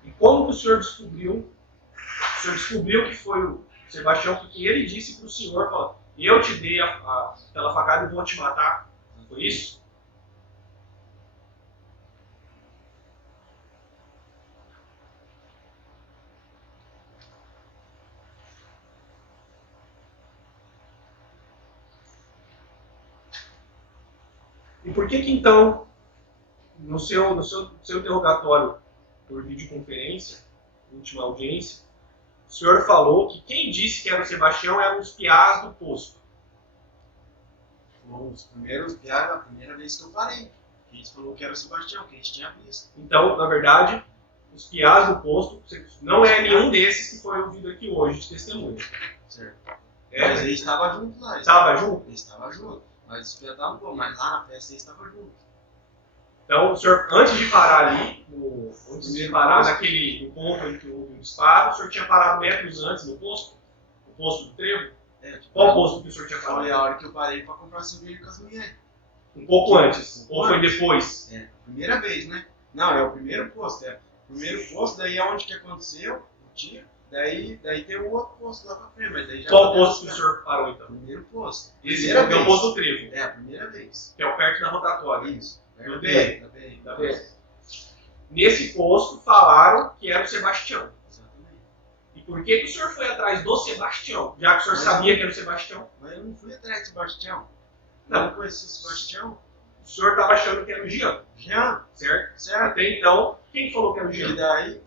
E como que o senhor descobriu? O senhor descobriu que foi o Sebastião, porque ele disse para o senhor, falou, eu te dei aquela facada e vou te matar. Foi isso? E por que então, no seu interrogatório por videoconferência, última audiência, o senhor falou que quem disse que era o Sebastião eram os piás do posto? Foram os primeiros piás, a primeira vez que eu parei. A gente falou que era o Sebastião, que a gente tinha visto. Então, na verdade, os piás do posto, não é nenhum desses que foi ouvido aqui hoje de testemunho. Certo. É, Mas ele estava junto lá. estava junto? Ele estava junto. Mas espetava um pouco, mas lá na festa ele estava junto. Então, o senhor, antes de parar ali, antes de Primeiro parar posto. naquele ponto em que houve um disparo, o senhor tinha parado metros antes no posto? O posto do trevo? É, tipo, Qual posto que o senhor tinha foi a parado? hora que eu parei para comprar cerveja com as mulheres. Um pouco antes. Ou foi depois? É, a primeira vez, né? Não, é o primeiro posto. É. O primeiro posto, daí é onde que aconteceu o tiro. Daí tem um outro posto lá pra frente, mas daí já... Qual posto que o senhor parou, então? Primeiro posto. Esse Primeira é o vez. posto do trevo, É, a primeira vez. que é o perto da rotatória. Isso. Do Da BR. Da BR. Da BR. Nesse posto, falaram que era o Sebastião. Exatamente. E por que o senhor foi atrás do Sebastião? Já que o senhor Mas sabia eu- que era o Sebastião? Mas eu não fui atrás do Sebastião. Não. Eu não conheci o Sebastião. O senhor estava achando que era o Jean, Jean, certo? certo? Até então, quem falou que era o E Jean? daí,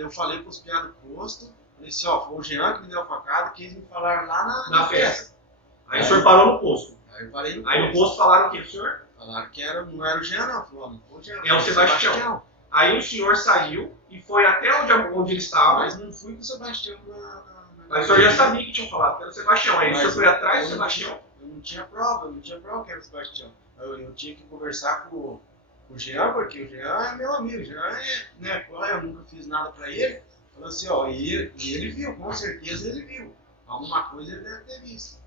eu falei pros piados do posto. Falei assim, ó, foi o Jean que me deu a facada, que eles me falaram lá Na festa. Aí o senhor parou no posto. Aí eu parei no Aí no posto falaram o que, senhor? Falaram que não era o Jean, não. Falou, não foi o Jean. É o foi Sebastião. Aí o senhor saiu e foi até onde ele estava. Mas não fui com o Sebastião na Mas o senhor já sabia que tinham falado que era o Sebastião. Aí o senhor Mas foi atrás do eu Sebastião. Eu não tinha prova que era o Sebastião. Eu tinha que conversar com o Jean, porque o Jean é meu amigo. O Jean é, né, eu nunca fiz nada pra ele. Falou assim, ó, e ele viu, com certeza ele viu. Alguma coisa ele deve ter visto.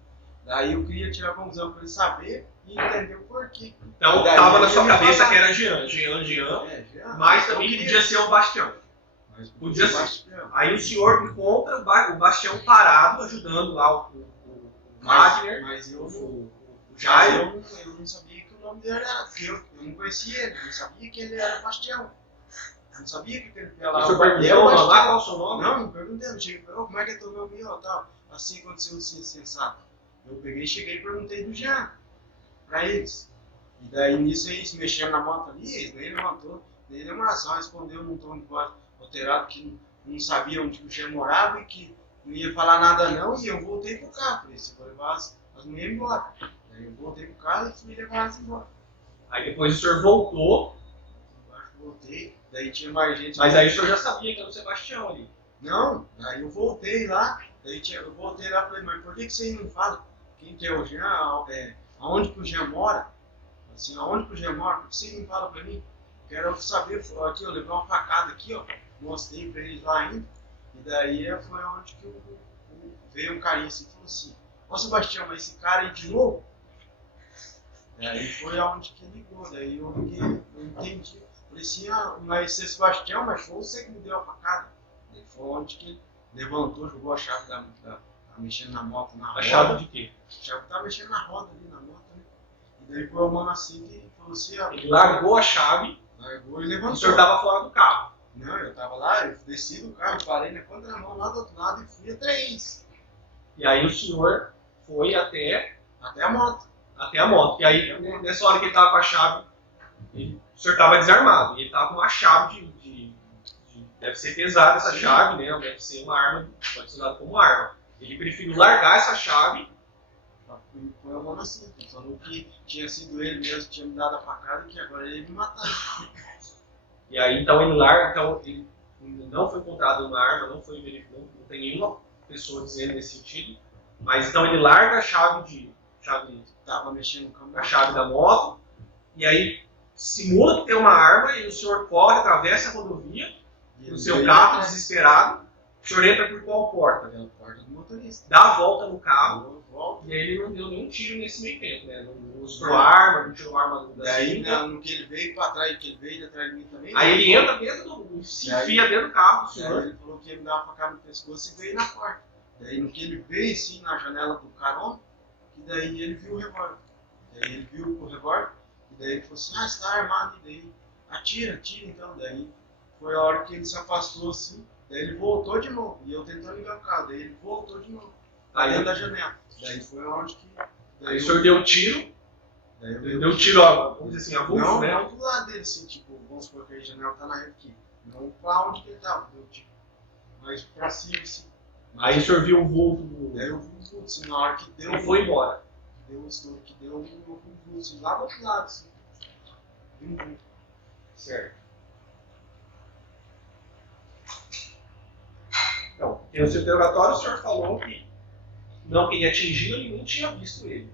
Daí eu queria tirar a conclusão pra ele saber e entender o porquê. Então Daí estava na ele sua me cabeça falava. que era Jean, Jean, É, Jean. mas Eu também queria- podia ser o Bastião. Mas podia ser. Sebastião. Aí o senhor encontra o Bastião parado, ajudando lá o Wagner, Mas eu não. o Mas Jairo. eu não sabia que o nome dele era. Porque eu não conhecia ele, não sabia que ele era Bastião. Eu não sabia que ele ia O lá. senhor Ele era perguntou Bastião. lá qual o seu nome? Não perguntei, não cheguei pra como é que é teu nome ó, tal. Assim aconteceu assim, sensato. Eu peguei, cheguei e perguntei do Jean pra eles. E daí nisso aí, se mexendo na moto ali, eles nem levantou, nem demoraram, só respondeu num tom de voz alterado que não sabia onde o Jean morava e que não ia falar nada não, e eu voltei pro carro. Falei, se for levar as mulheres embora. Daí eu voltei pro carro e fui levar elas embora. Aí depois o senhor voltou, Embaixo eu voltei, daí tinha mais gente. mas aí o senhor já sabia que era o Sebastião ali. Não, daí eu voltei lá, eu voltei lá e falei, mas por que vocês não falam quem que é o Jean, aonde que o Jean mora? Assim, aonde que o Jean mora? Por que vocês não falam pra mim? Quero saber, aqui, eu levei uma facada aqui, ó, mostrei pra eles lá ainda, e daí foi onde que veio um carinha assim e falou assim, ó Sebastião, mas esse cara aí de novo? Daí foi aonde que ligou, daí eu liguei, eu entendi. Falei assim, mas esse Sebastião, mas foi você que me deu a facada. Daí foi onde que ele levantou, jogou a chave tava mexendo na moto, na roda. A chave de quê? A chave tava mexendo na roda ali, na moto, né? E daí foi o mano assim que falou assim, ó, Ele largou a chave largou e e levantou. o senhor estava fora do carro. Não, eu tava lá, eu desci do carro, parei na contramão lá do outro lado e fui atrás. E aí o senhor foi até Até a moto. a moto. E aí, nessa hora que ele estava com a chave, o senhor estava desarmado. E ele estava com uma chave deve ser pesada essa Sim. chave, né? Deve ser uma arma, pode ser usada como arma. Ele preferiu largar essa chave. Foi o mano assim, ele falou que tinha sido ele mesmo que tinha me dado a facada e que agora ele ia me matar. E aí, então, ele larga. Então, ele não foi encontrado uma arma, não foi verificado, não tem nenhuma pessoa dizendo nesse sentido. Mas então ele larga a chave Tava mexendo no câmbio. a chave da moto, e aí simula que tem uma arma, e o senhor corre, atravessa a rodovia, no seu carro, desesperado. O senhor entra por qual porta? Pela porta do motorista. Dá a volta no carro, Eu volto. e aí ele não deu nenhum tiro nesse meio tempo, né? Não mostrou arma, não tirou arma da Daí, cinta. no que ele veio pra trás, que ele veio atrás de mim também. Aí ele entra dentro se enfia dentro do carro do Daí senhor. ele falou que ia me dar uma facada no pescoço e veio na porta. Daí no que ele veio assim na janela do carona, que daí ele viu o revólver. Daí ele viu o revólver, e daí ele falou assim, você tá armado, e daí atira então. Daí foi a hora que ele se afastou assim, daí ele voltou de novo, e eu tentando ligar o carro, daí ele voltou de novo, Aí, dentro da janela. Daí foi onde que... aí o senhor deu tiro, daí eu ele deu tiro, ó, vamos dizer assim, avulso, não, né? não do lado dele, assim, tipo, vamos supor que a janela tá na reta aqui. Não pra onde que ele tava, deu tiro. Mas pra cima, assim. Aí o senhor viu o vulto do... Daí eu vi um vulto, assim, na hora que deu. e foi embora. Deu um estouro que deu, eu vi um vulto, assim, lá do outro lado, assim. Certo. Então, no seu interrogatório o senhor falou que não queria atingi-lo e nem tinha visto ele.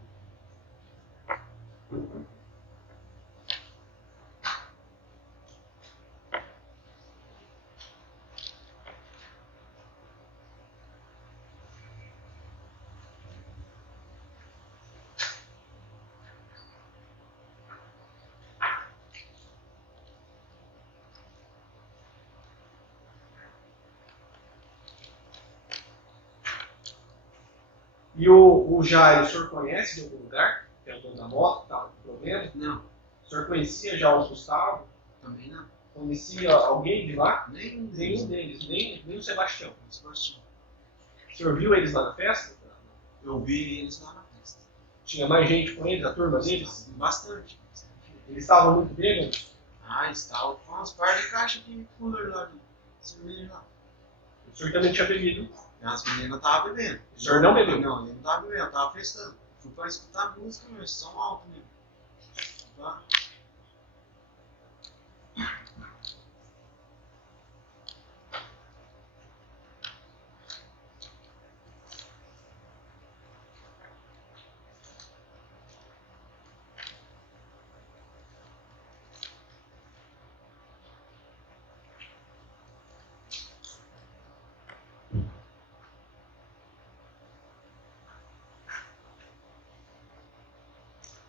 E o Jair, o senhor conhece de algum lugar? Que é o dono da moto que estava com problema? Não, O senhor conhecia já o Gustavo? também não. Conhecia alguém de lá? Nenhum Nenhum deles, nem o Sebastião. Sebastião. O senhor viu eles lá na festa? Eu vi eles lá na festa. Tinha mais gente com eles, a turma deles? Bastante. Eles estavam muito bêbados? Ah, estava com umas par de caixas de cooler lá, de cerveja lá. O senhor também tinha bebido? E as meninas estavam bebendo. O senhor não bebeu? Não, eu não estava bebendo, eu estava festando. Fui para escutar música, mas som alto mesmo. Tá?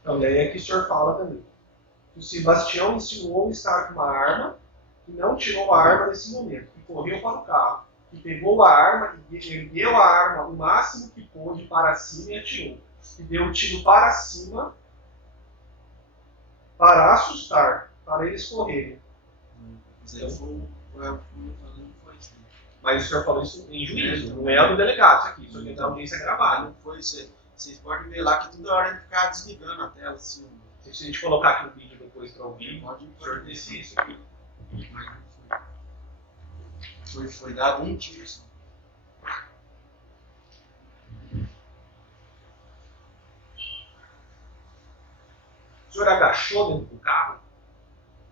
Então, daí é que o senhor fala também. Que o Sebastião insinuou estar com uma arma e não tirou a arma nesse momento, que correu para o carro, que pegou a arma e ergueu a arma o máximo que pôde para cima e atirou. Que deu um tiro para cima para assustar, para eles correrem. Mas aí foi isso. Mas o senhor falou isso em juízo, não é do delegado isso aqui, isso aqui é da audiência gravada. Não foi isso. Vocês podem ver lá que toda hora ele ficava desligando a tela, assim. Se a gente colocar aqui no vídeo depois para ouvir, Pode o senhor disse isso aqui. Mas não foi. Foi dado um tiro só. O senhor agachou dentro do carro?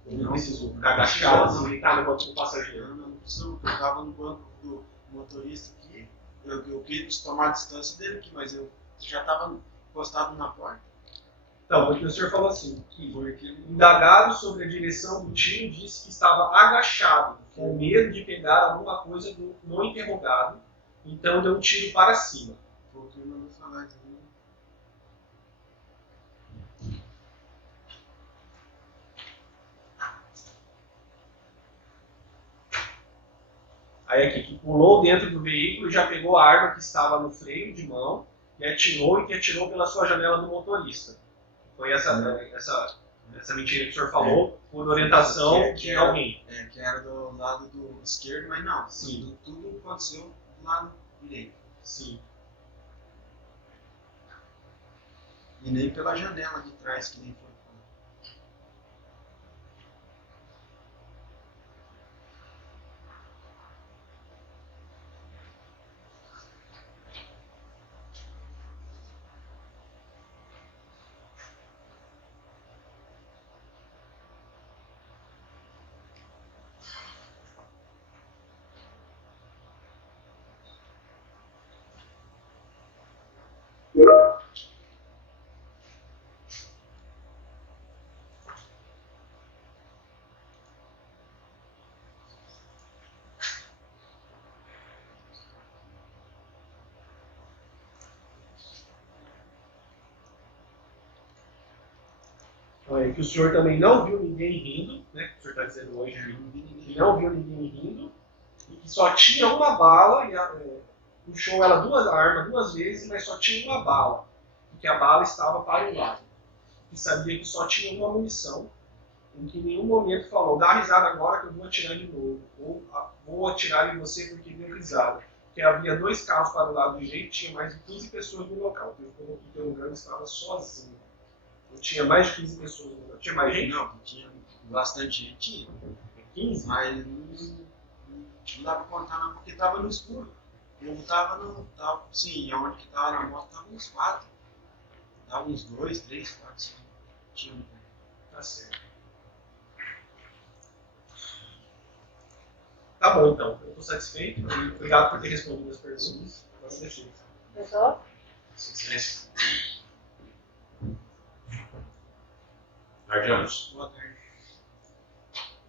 Ou não precisou ficar agachado assim, deitar no banco do passageiro? Não precisou, porque eu estava no banco do motorista aqui. Eu quis tomar distância dele aqui, mas eu já estava encostado na porta. Então, porque o senhor falou assim, que indagado sobre a direção do tiro, disse que estava agachado, com medo de pegar alguma coisa no interrogado, então deu um tiro para cima. Foi o que eu não vou falar isso. Aí aqui, que pulou dentro do veículo e já pegou a arma que estava no freio de mão e que atirou pela sua janela do motorista. Foi essa mentira que o senhor falou, por orientação de alguém. É, que era do lado do esquerdo, mas não. Sim. Tudo aconteceu do lado direito. Sim. E nem pela janela de trás, que nem foi falado. Aí, que o senhor também não viu ninguém rindo, né? Que o senhor está dizendo hoje que não viu ninguém rindo, e que só tinha uma bala, e puxou ela a arma duas vezes, mas só tinha uma bala, porque a bala estava para o lado. Que sabia que só tinha uma munição, em que em nenhum momento falou, dá risada agora que eu vou atirar de novo, ou vou atirar em você porque deu risada. Que havia dois carros para o lado direito e tinha mais de 15 pessoas no local. O interrogante estava sozinho. Não tinha mais de 15 pessoas no local. Tinha mais gente? Não, tinha bastante gente. Tinha. 15? Mas não dá pra contar não, porque tava no escuro. O povo tava sim, aonde que tava na moto tava uns 4. Tava uns 2, 3, 4, 5. Tinha um. Tá certo. Tá bom, então. Eu estou satisfeito. Obrigado por ter respondido as perguntas. Agora eu deixei. Doutor? Excelência. Guardianos, Boa tarde.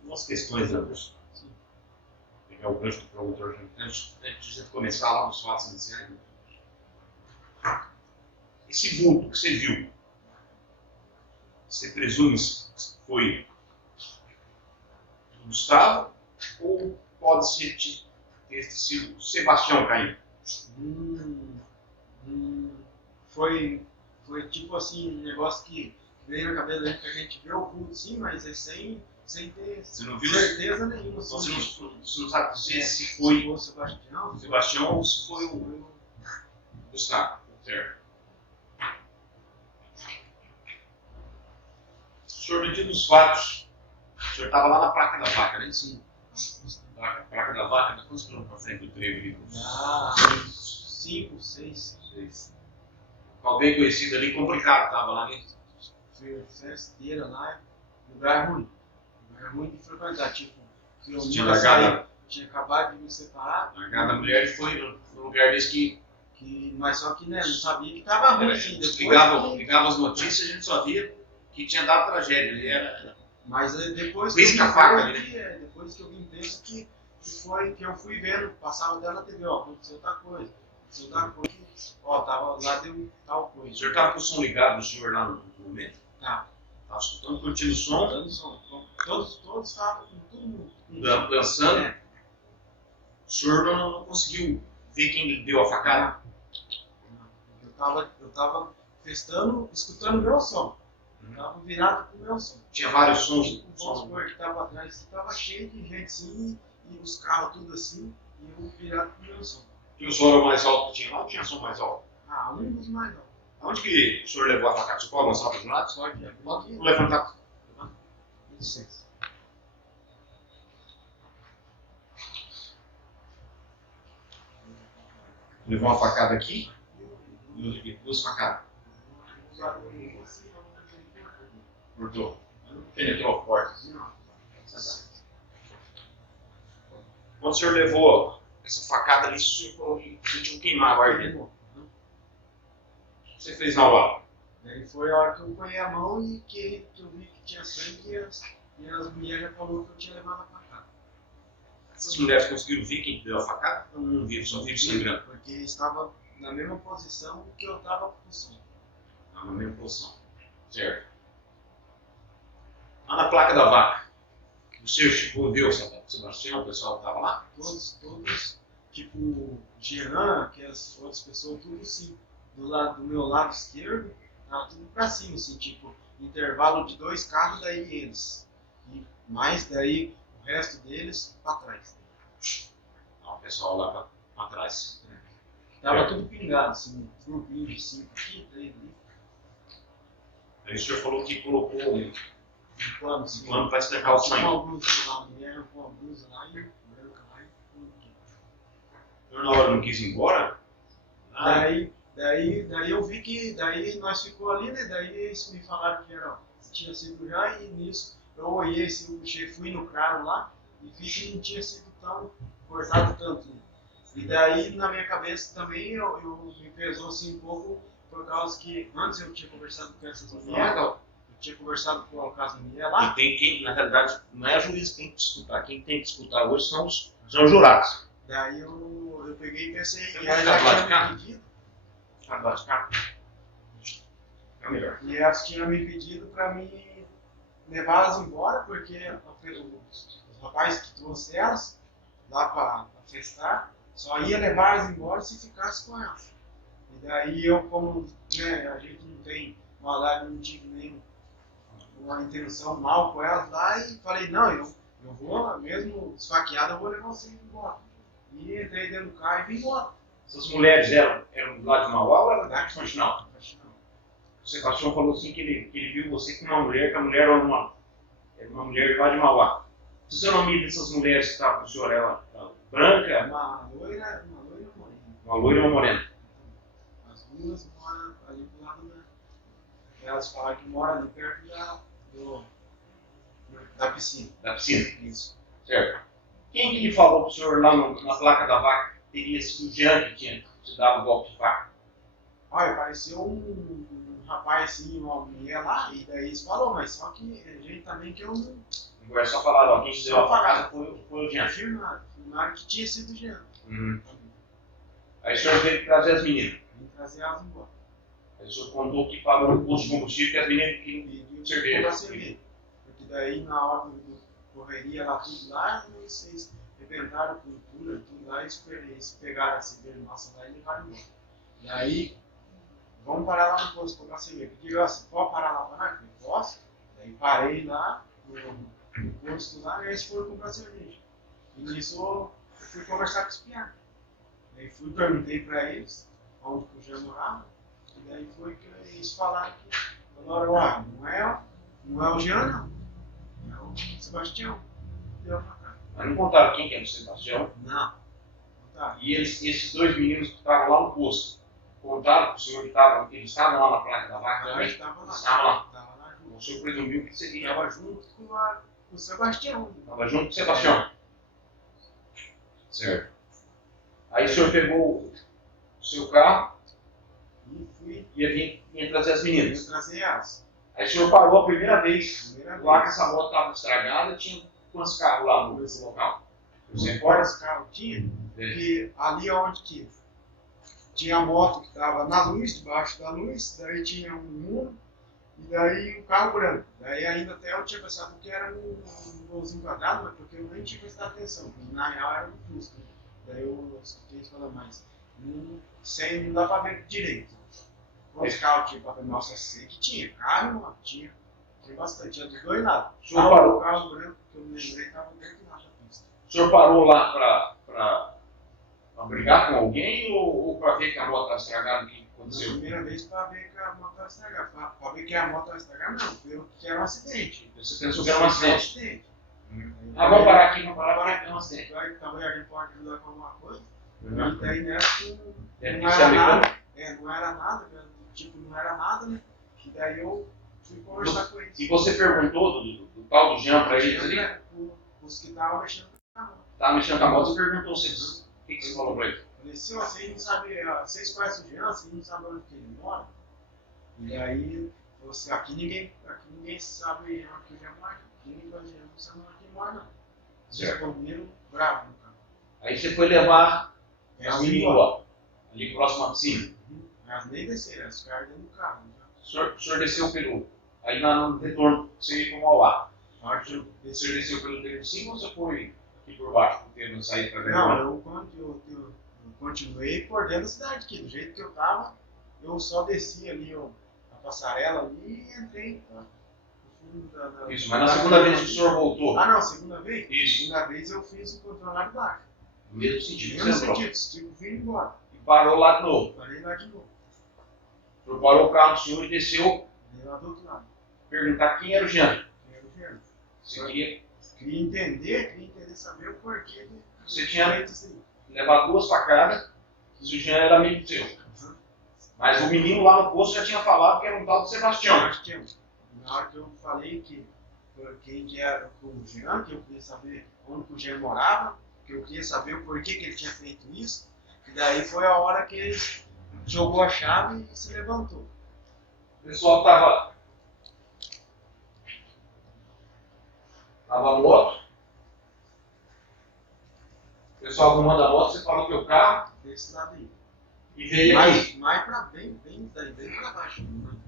umas questões, Anderson. Pegar o gancho do promotor antes de começar lá nos fatos iniciais. Esse vulto que você viu, você presume que foi o Gustavo ou pode ser ter sido o Sebastião caindo? Foi tipo assim, um negócio que veio na cabeça da gente, que a gente vê o vulto sim, mas é sem ter Você não viu? certeza nenhuma. Você Assim, não sabe dizer se foi o Sebastião. o Sebastião ou se foi o Gustavo, certo? O senhor me diz os fatos. O senhor estava lá na Placa da Vaca, né? Sim. Placa da Vaca, da quantos quilômetros para frente do trevo ali? Ah, 5, 6. Alguém conhecido ali, complicado, estava lá, né? Foi festeira lá, lugar ruim. Lugar ruim de frequentar. Tipo, que eu Tinha nunca largado. saí, tinha acabado de me separar. Largada a mulher e foi no lugar desse que Mas só que né, não sabia que tava ruim assim. ligava as notícias, a gente só via que tinha dado tragédia. Ele era. Mas depois Risca a faca ali, depois que eu vim vendo que foi que eu fui vendo, passava dela na TV, ó, aconteceu outra coisa, ó, tava lá, deu tal coisa. O senhor estava com o som ligado, o senhor lá no momento? Tá. Estava escutando, curtindo o som, Dando som. Todos estavam com tudo. dançando. É. O senhor não conseguiu ver quem lhe deu a facada? Eu tava festando, escutando o meu som. Eu tava virado pro meu som. Tinha vários sons. Vamos supor que tava atrás, tava cheio de gente assim, e os carros tudo assim, e eu virado pro meu som. E o som era o mais alto que tinha lá ou tinha som mais alto? Ah, um dos mais altos. Aonde que o senhor levou a facada? Você pode mostrar para os lados? Pode Vou levantar. licença. Levou uma facada aqui e duas facadas. Cortou. Penetrou forte. Quando o senhor levou essa facada ali, o senhor falou que sentiu queimar o ar dentro. O que você fez na hora? Daí foi a hora que eu ponhei a mão e que eu vi que tinha sangue e as mulheres já falaram que eu tinha levado a facada. Essas mulheres conseguiram ver quem deu a facada? Ou não viram, só viram sangrando? Porque estava na mesma posição que eu estava com o som. Na mesma posição. Certo. Lá na Placa da Vaca, o senhor chegou e viu o Sebastião, o pessoal que estava lá? Todos, tipo, Jean, que as outras pessoas, tudo assim, do meu lado esquerdo, tava tudo pra cima, assim, tipo, intervalo de 2 carros, daí eles. E mais daí o resto deles pra trás. Não, o pessoal lá pra trás. Tava tudo pingado, assim, um grupinho de 5 aqui, 3 ali, Aí o senhor falou que colocou um plano, assim. plano para estancar o Tinha sangue. uma blusa lá, a mulher com uma blusa lá e branca lá e tudo aqui. O senhor na hora não quis ir embora? Daí eu vi que, daí nós ficou ali, né, daí eles me falaram que tinha sido já, e nisso eu olhei, assim, fui no crânio lá, e vi que não tinha sido tão cortado tanto, né. E daí na minha cabeça também eu me pesou assim um pouco, por causa que antes eu tinha conversado com essas mulheres, eu tinha conversado com as mulheres lá. Na realidade, não é a juiz que tem que escutar. Quem tem que escutar hoje são os jurados. Daí eu peguei e pensei, Você e vai elas dar já de tinham cá? me pedido, Tá do lado de cá? É melhor. e elas tinham me pedido para mim levá-las embora, porque os rapazes que trouxe elas lá para festar, só ia levar elas embora se ficasse com elas. E daí eu, como né, a gente não tem maldade, não tive nenhuma intenção mal com elas lá, e falei, não, eu vou, mesmo esfaqueado, eu vou levar vocês embora. E entrei dentro do carro e vim embora. Essas mulheres eram do lado de Mauá ou eram da Fontinal? O Sebastião falou assim que ele viu você com uma mulher, que a mulher era uma mulher lá de Mauá. Se o nome dessas mulheres que estavam com o senhor, ela branca, Uma loira e uma morena. uma loira e uma morena. As duas moram ali do lado da. Elas falaram que moram ali perto da piscina. Da piscina. Isso. Certo. Quem que lhe falou para o senhor lá na placa da vaca que teria sido o Jean que tinha te dado o golpe de faca? Olha, apareceu um rapazinho, uma mulher lá, e daí eles falaram, mas só que gente também que eu não Agora é só falar, ó, quem te deu a facada foi o Jean. afirmaram que tinha sido o Jean. Aí o senhor veio trazer as meninas. Vim trazer elas embora. Aí o senhor contou que parou no posto de combustível que as meninas queriam cerveja. Pra cerveja. Porque daí na hora do correria lá, tudo lá, vocês arrebentaram com cultura, tudo lá, eles pegaram a cerveja nossa lá e levaram embora. E aí, vamos parar lá no posto comprar cerveja. Eu digo, você pode parar lá para nós? Eu falei, posso. Daí parei lá no posto lá e eles foram comprar cerveja. E nisso eu fui conversar com os piados. Daí perguntei para eles onde que o Jean morava. E daí foi que eles falaram que falaram, não é o Jean, não. É o Sebastião. Deu pra cá. Mas não contaram quem que era o Sebastião. Não. Tá. E esses dois meninos que estavam lá no posto, contaram para o senhor que eles estavam lá na placa da vaca Eu também? estava lá. Estavam lá. Estava lá junto. O senhor presumiu que seria. Estava junto com o Sebastião. Estava junto com o Sebastião. Certo. Aí o senhor pegou o seu carro E fui e ia trazer as meninas. trazer elas. Aí o senhor parou a primeira vez Primeira lá que vez. essa moto estava estragada, tinha quantos carros lá no local? Você recorda? Quantos carros tinha? Porque ali onde que tinha a moto que estava na luz, debaixo da luz, daí tinha um muro e daí um carro branco. Daí ainda até eu tinha pensado que era um golzinho quadrado, mas porque eu nem tinha prestado atenção, porque na real era um Fusca. Daí eu escutei eles falando, mas não dá para ver direito. Quantos carros tinha para ver? Nossa, eu sei que tinha carro e moto, tinha bastante, tinha dos dois lados. O senhor parou? O carro branco que eu me lembrei estava dentro lá da pista. O senhor parou lá para brigar com alguém ou para ver que a moto estava estragada? O que Na aconteceu? primeira vez para ver que a moto estava estragada. Para ver que a moto estava estragada, não, pelo que era um acidente. Você pensou que era um acidente? Ah, Vamos parar aqui, que é um acidente. Talvez a gente pode ajudar com alguma coisa. Uhum. E daí nessa Deve não ter se era nada. americano. Não era nada, tipo, não era nada, né? E daí eu fui conversar com eles. E você perguntou do tal do Jean para eles ali? Os que estavam mexendo com a moto. Estava mexendo com a moto, você perguntou o que você falou para ele? Falei assim, ó, vocês não sabem, vocês conhecem o Jean, vocês não sabem onde que ele mora? E aí, falou assim, aqui ninguém sabe onde que o Jean mora. Aqui ninguém conhece o Jean, não sabe onde que ele mora, não. Vocês Certo. responderam bravo no carro. Aí você foi levar as Elas meninas embora. lá, ali próximo à piscina. Elas nem desceram, elas ficaram dentro do carro. O senhor desceu pelo. Aí no retorno, você ia para o Mauá. Na hora que eu O senhor desceu pelo trevo de cima ou você foi aqui por baixo, porque não sair para ver? Não, eu continuei por dentro da cidade aqui. Do jeito que eu tava, eu só desci ali a passarela ali e entrei no fundo da. Isso, mas na segunda vez que o senhor voltou. Ah, não, segunda vez? Isso. Segunda vez eu fiz o controle lá de baixo. No mesmo sentido que No você entrou. sentido, tipo, vim embora. E parou lá de novo. Parei lá de novo. O senhor parou o carro do senhor e desceu Dei lá do outro lado. perguntar quem era o Jean. Era o Jean. Você queria Queria entender, saber o porquê de Você tinha- feito isso aí. levar 2 facadas se o Jean era amigo seu. Mas o menino lá no posto já tinha falado que era um tal de Sebastião. Sebastião. Na hora que eu falei que quem que era o Jean, que eu queria saber onde que o Jean morava, que eu queria saber o porquê que ele tinha feito isso, e daí foi a hora que ele jogou a chave e se levantou. O pessoal estava a moto. O pessoal arrumando a moto, você parou teu carro Desse lado aí. e veio aqui. Mais pra bem pra baixo, né? No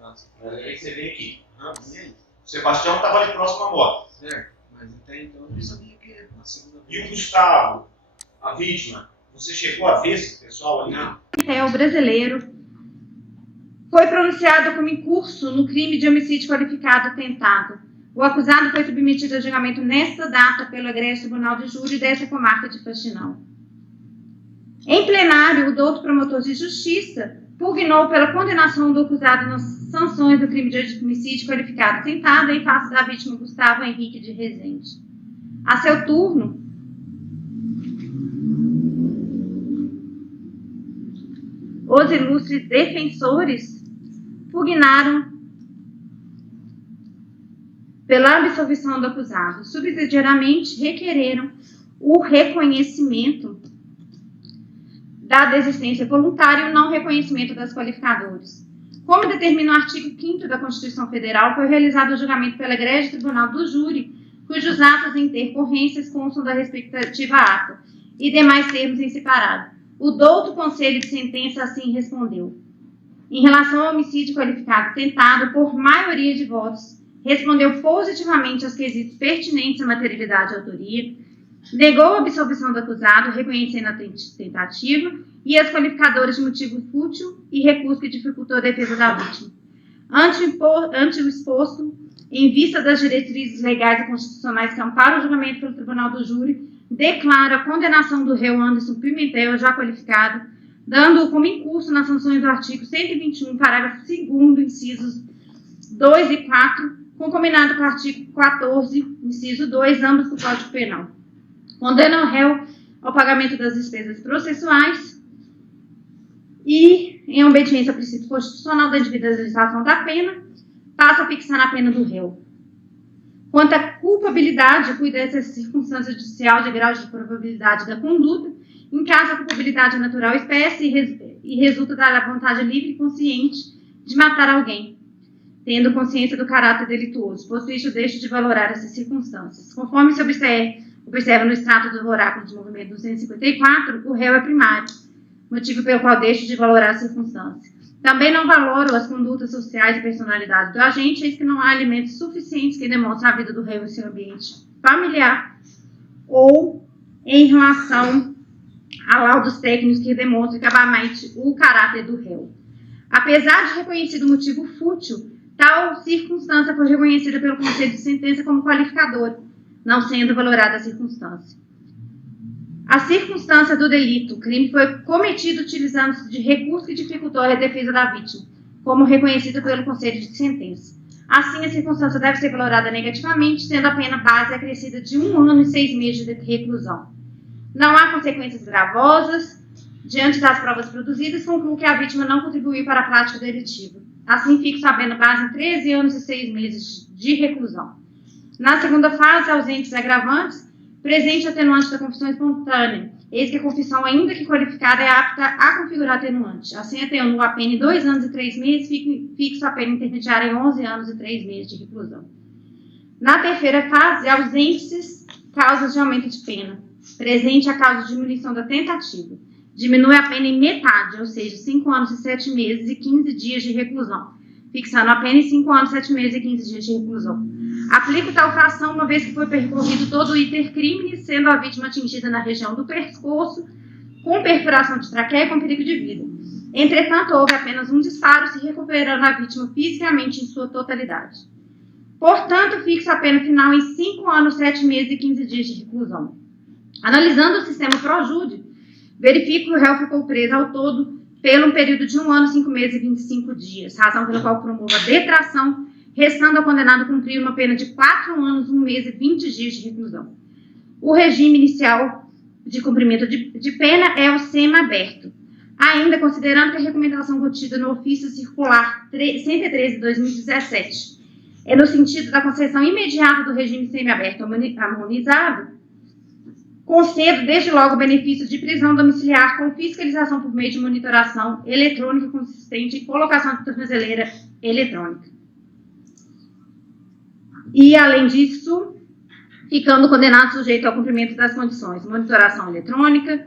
caso. Mas aí você veio aqui. Ah, e aí? O Sebastião estava ali próximo à moto. Certo. Mas até então eu não sabia que na segunda E o vez. Gustavo, a vítima, você chegou a ver esse pessoal ali? Não. Réu brasileiro foi pronunciado como incurso no crime de homicídio qualificado tentado. O acusado foi submetido a julgamento nesta data pelo egresso Tribunal de Júri dessa comarca de Faxinal. Em plenário, o douto promotor de justiça pugnou pela condenação do acusado nas sanções do crime de homicídio qualificado tentado em face da vítima Gustavo Henrique de Rezende. A seu turno, os ilustres defensores pugnaram pela absolvição do acusado. Subsidiariamente, requereram o reconhecimento da desistência voluntária e o não reconhecimento das qualificadoras. Como determina o artigo 5º da Constituição Federal, foi realizado o julgamento pela egrégio tribunal do júri, cujos atos e intercorrências constam da respectiva ata, e demais termos em separado. O douto conselho de sentença assim respondeu. Em relação ao homicídio qualificado tentado, por maioria de votos, respondeu positivamente aos quesitos pertinentes à materialidade e autoria, negou a absolvição do acusado, reconhecendo a tentativa, e as qualificadoras de motivo fútil e recurso que dificultou a defesa da vítima. Ante o exposto, em vista das diretrizes legais e constitucionais que amparam o julgamento pelo Tribunal do Júri, declara a condenação do réu Anderson Pimentel, já qualificado, dando-o como incurso nas sanções do artigo 121, parágrafo 2º, incisos 2 e 4, concominado com o artigo 14, inciso 2, ambos do Código Penal. Condena o réu ao pagamento das despesas processuais e, em obediência ao princípio constitucional da individualização da pena, passa a fixar a pena do réu. Quanto à culpabilidade, cuida dessa circunstância judicial de grau de probabilidade da conduta, em caso a culpabilidade é natural espécie e resulta da vontade livre e consciente de matar alguém, tendo consciência do caráter delituoso, posto isto deixa de valorar essas circunstâncias. Conforme se observa no extrato do oráculo de movimento 254, o réu é primário, motivo pelo qual deixa de valorar as circunstâncias. Também não valoro as condutas sociais e personalidade do agente, eis que não há elementos suficientes que demonstrem a vida do réu em seu ambiente familiar ou em relação a laudos técnicos que demonstrem cabamente o caráter do réu. Apesar de reconhecido o motivo fútil, tal circunstância foi reconhecida pelo Conselho de Sentença como qualificadora, não sendo valorada a circunstância. A circunstância do delito, o crime foi cometido utilizando-se de recurso que dificultou a defesa da vítima, como reconhecido pelo Conselho de Sentença. Assim, a circunstância deve ser valorada negativamente, sendo a pena base acrescida de 1 ano e 6 meses de reclusão. Não há consequências gravosas. Diante das provas produzidas, concluo que a vítima não contribuiu para a prática delitiva. Assim, fixo a pena base em 13 anos e 6 meses de reclusão. Na segunda fase, ausentes agravantes, presente atenuante da confissão espontânea, eis que a confissão, ainda que qualificada, é apta a configurar atenuante. Assim, atenuo a pena em 2 anos e 3 meses, fixo a pena intermediária em 11 anos e 3 meses de reclusão. Na terceira fase, ausentes causas de aumento de pena, presente a causa de diminuição da tentativa, diminui a pena em metade, ou seja, 5 anos e 7 meses e 15 dias de reclusão, fixando a pena em 5 anos, 7 meses e 15 dias de reclusão. Aplico tal fração uma vez que foi percorrido todo o iter crime, sendo a vítima atingida na região do pescoço, com perfuração de traqueia e com perigo de vida. Entretanto, houve apenas um disparo, se recuperando a vítima fisicamente em sua totalidade. Portanto, fixo a pena final em 5 anos, 7 meses e 15 dias de reclusão. Analisando o sistema ProJude, verifico que o réu ficou preso ao todo pelo um período de 1 ano, 5 meses e 25 dias, razão pela qual promovo a detração, restando ao condenado cumprir uma pena de 4 anos, 1 mês e 20 dias de reclusão. O regime inicial de cumprimento de pena é o semiaberto. Ainda considerando que a recomendação contida no ofício circular 113 de 2017 é no sentido da concessão imediata do regime semiaberto harmonizado, concedo desde logo o benefício de prisão domiciliar com fiscalização por meio de monitoração eletrônica consistente em colocação de tornozeleira eletrônica. E, além disso, ficando condenado sujeito ao cumprimento das condições: monitoração eletrônica,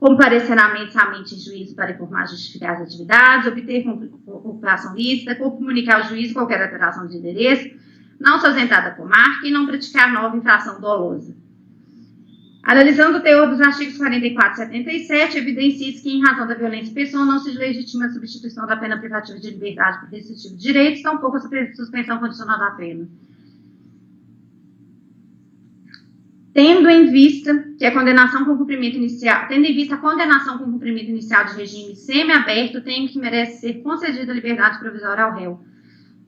comparecerá mensamente em juízo para informar justificar as atividades, obter ocupação lícita, comunicar ao juízo qualquer alteração de endereço, não se ausentar da comarca e não praticar nova infração dolosa. Analisando o teor dos artigos 44 e 77, evidencia-se que, em razão da violência pessoal, não se legitima a substituição da pena privativa de liberdade por restritivo de direitos, tampouco a suspensão condicional da pena. Tendo em vista a condenação com cumprimento inicial de regime semiaberto, tem que merece ser concedida a liberdade provisória ao réu.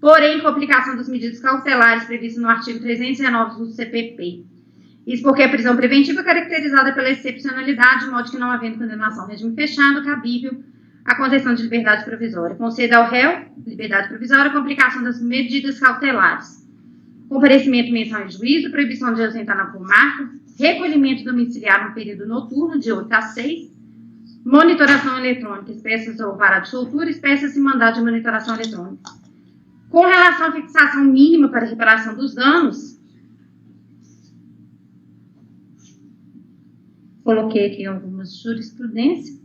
Porém, com a aplicação das medidas cautelares previstas no artigo 319 do CPP. Isso porque a prisão preventiva é caracterizada pela excepcionalidade, de modo que, não havendo condenação regime fechado, cabível a concessão de liberdade provisória. Conceda ao réu liberdade provisória com a aplicação das medidas cautelares. comparecimento mensal em juízo, proibição de ausentar na comarca, recolhimento domiciliar no período noturno, de 8 às 6, monitoração eletrônica, espécies ou vara de soltura, espécies e mandado de monitoração eletrônica. Com relação à fixação mínima para reparação dos danos, coloquei aqui algumas jurisprudências.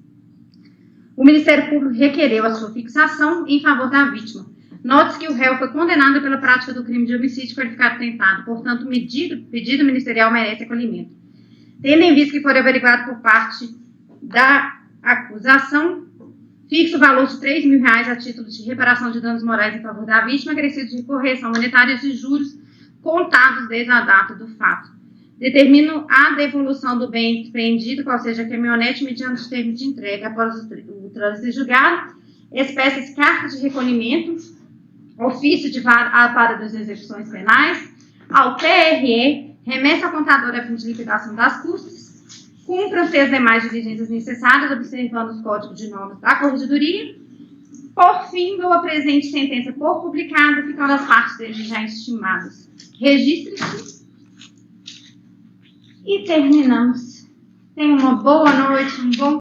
O Ministério Público requereu a sua fixação em favor da vítima. Note-se que o réu foi condenado pela prática do crime de homicídio qualificado tentado, portanto, o pedido ministerial merece acolhimento. Tendo em vista que for averiguado por parte da acusação, fixa o valor de R$3.000 a título de reparação de danos morais em favor da vítima, acrescido de correção monetária de juros contados desde a data do fato. Determino a devolução do bem apreendido, qual seja a caminhonete, mediante o termo de entrega após o trânsito julgado, espécies cartas de recolhimento, ofício de para das execuções penais, ao TRE, remessa ao contador a fim de liquidação das custas, cumpram-se as demais diligências necessárias, observando os códigos de normas da Corregedoria. Por fim, dou a presente sentença por publicada, ficando as partes dele já estimadas. Registre-se. E terminamos. Tenha uma boa noite, um bom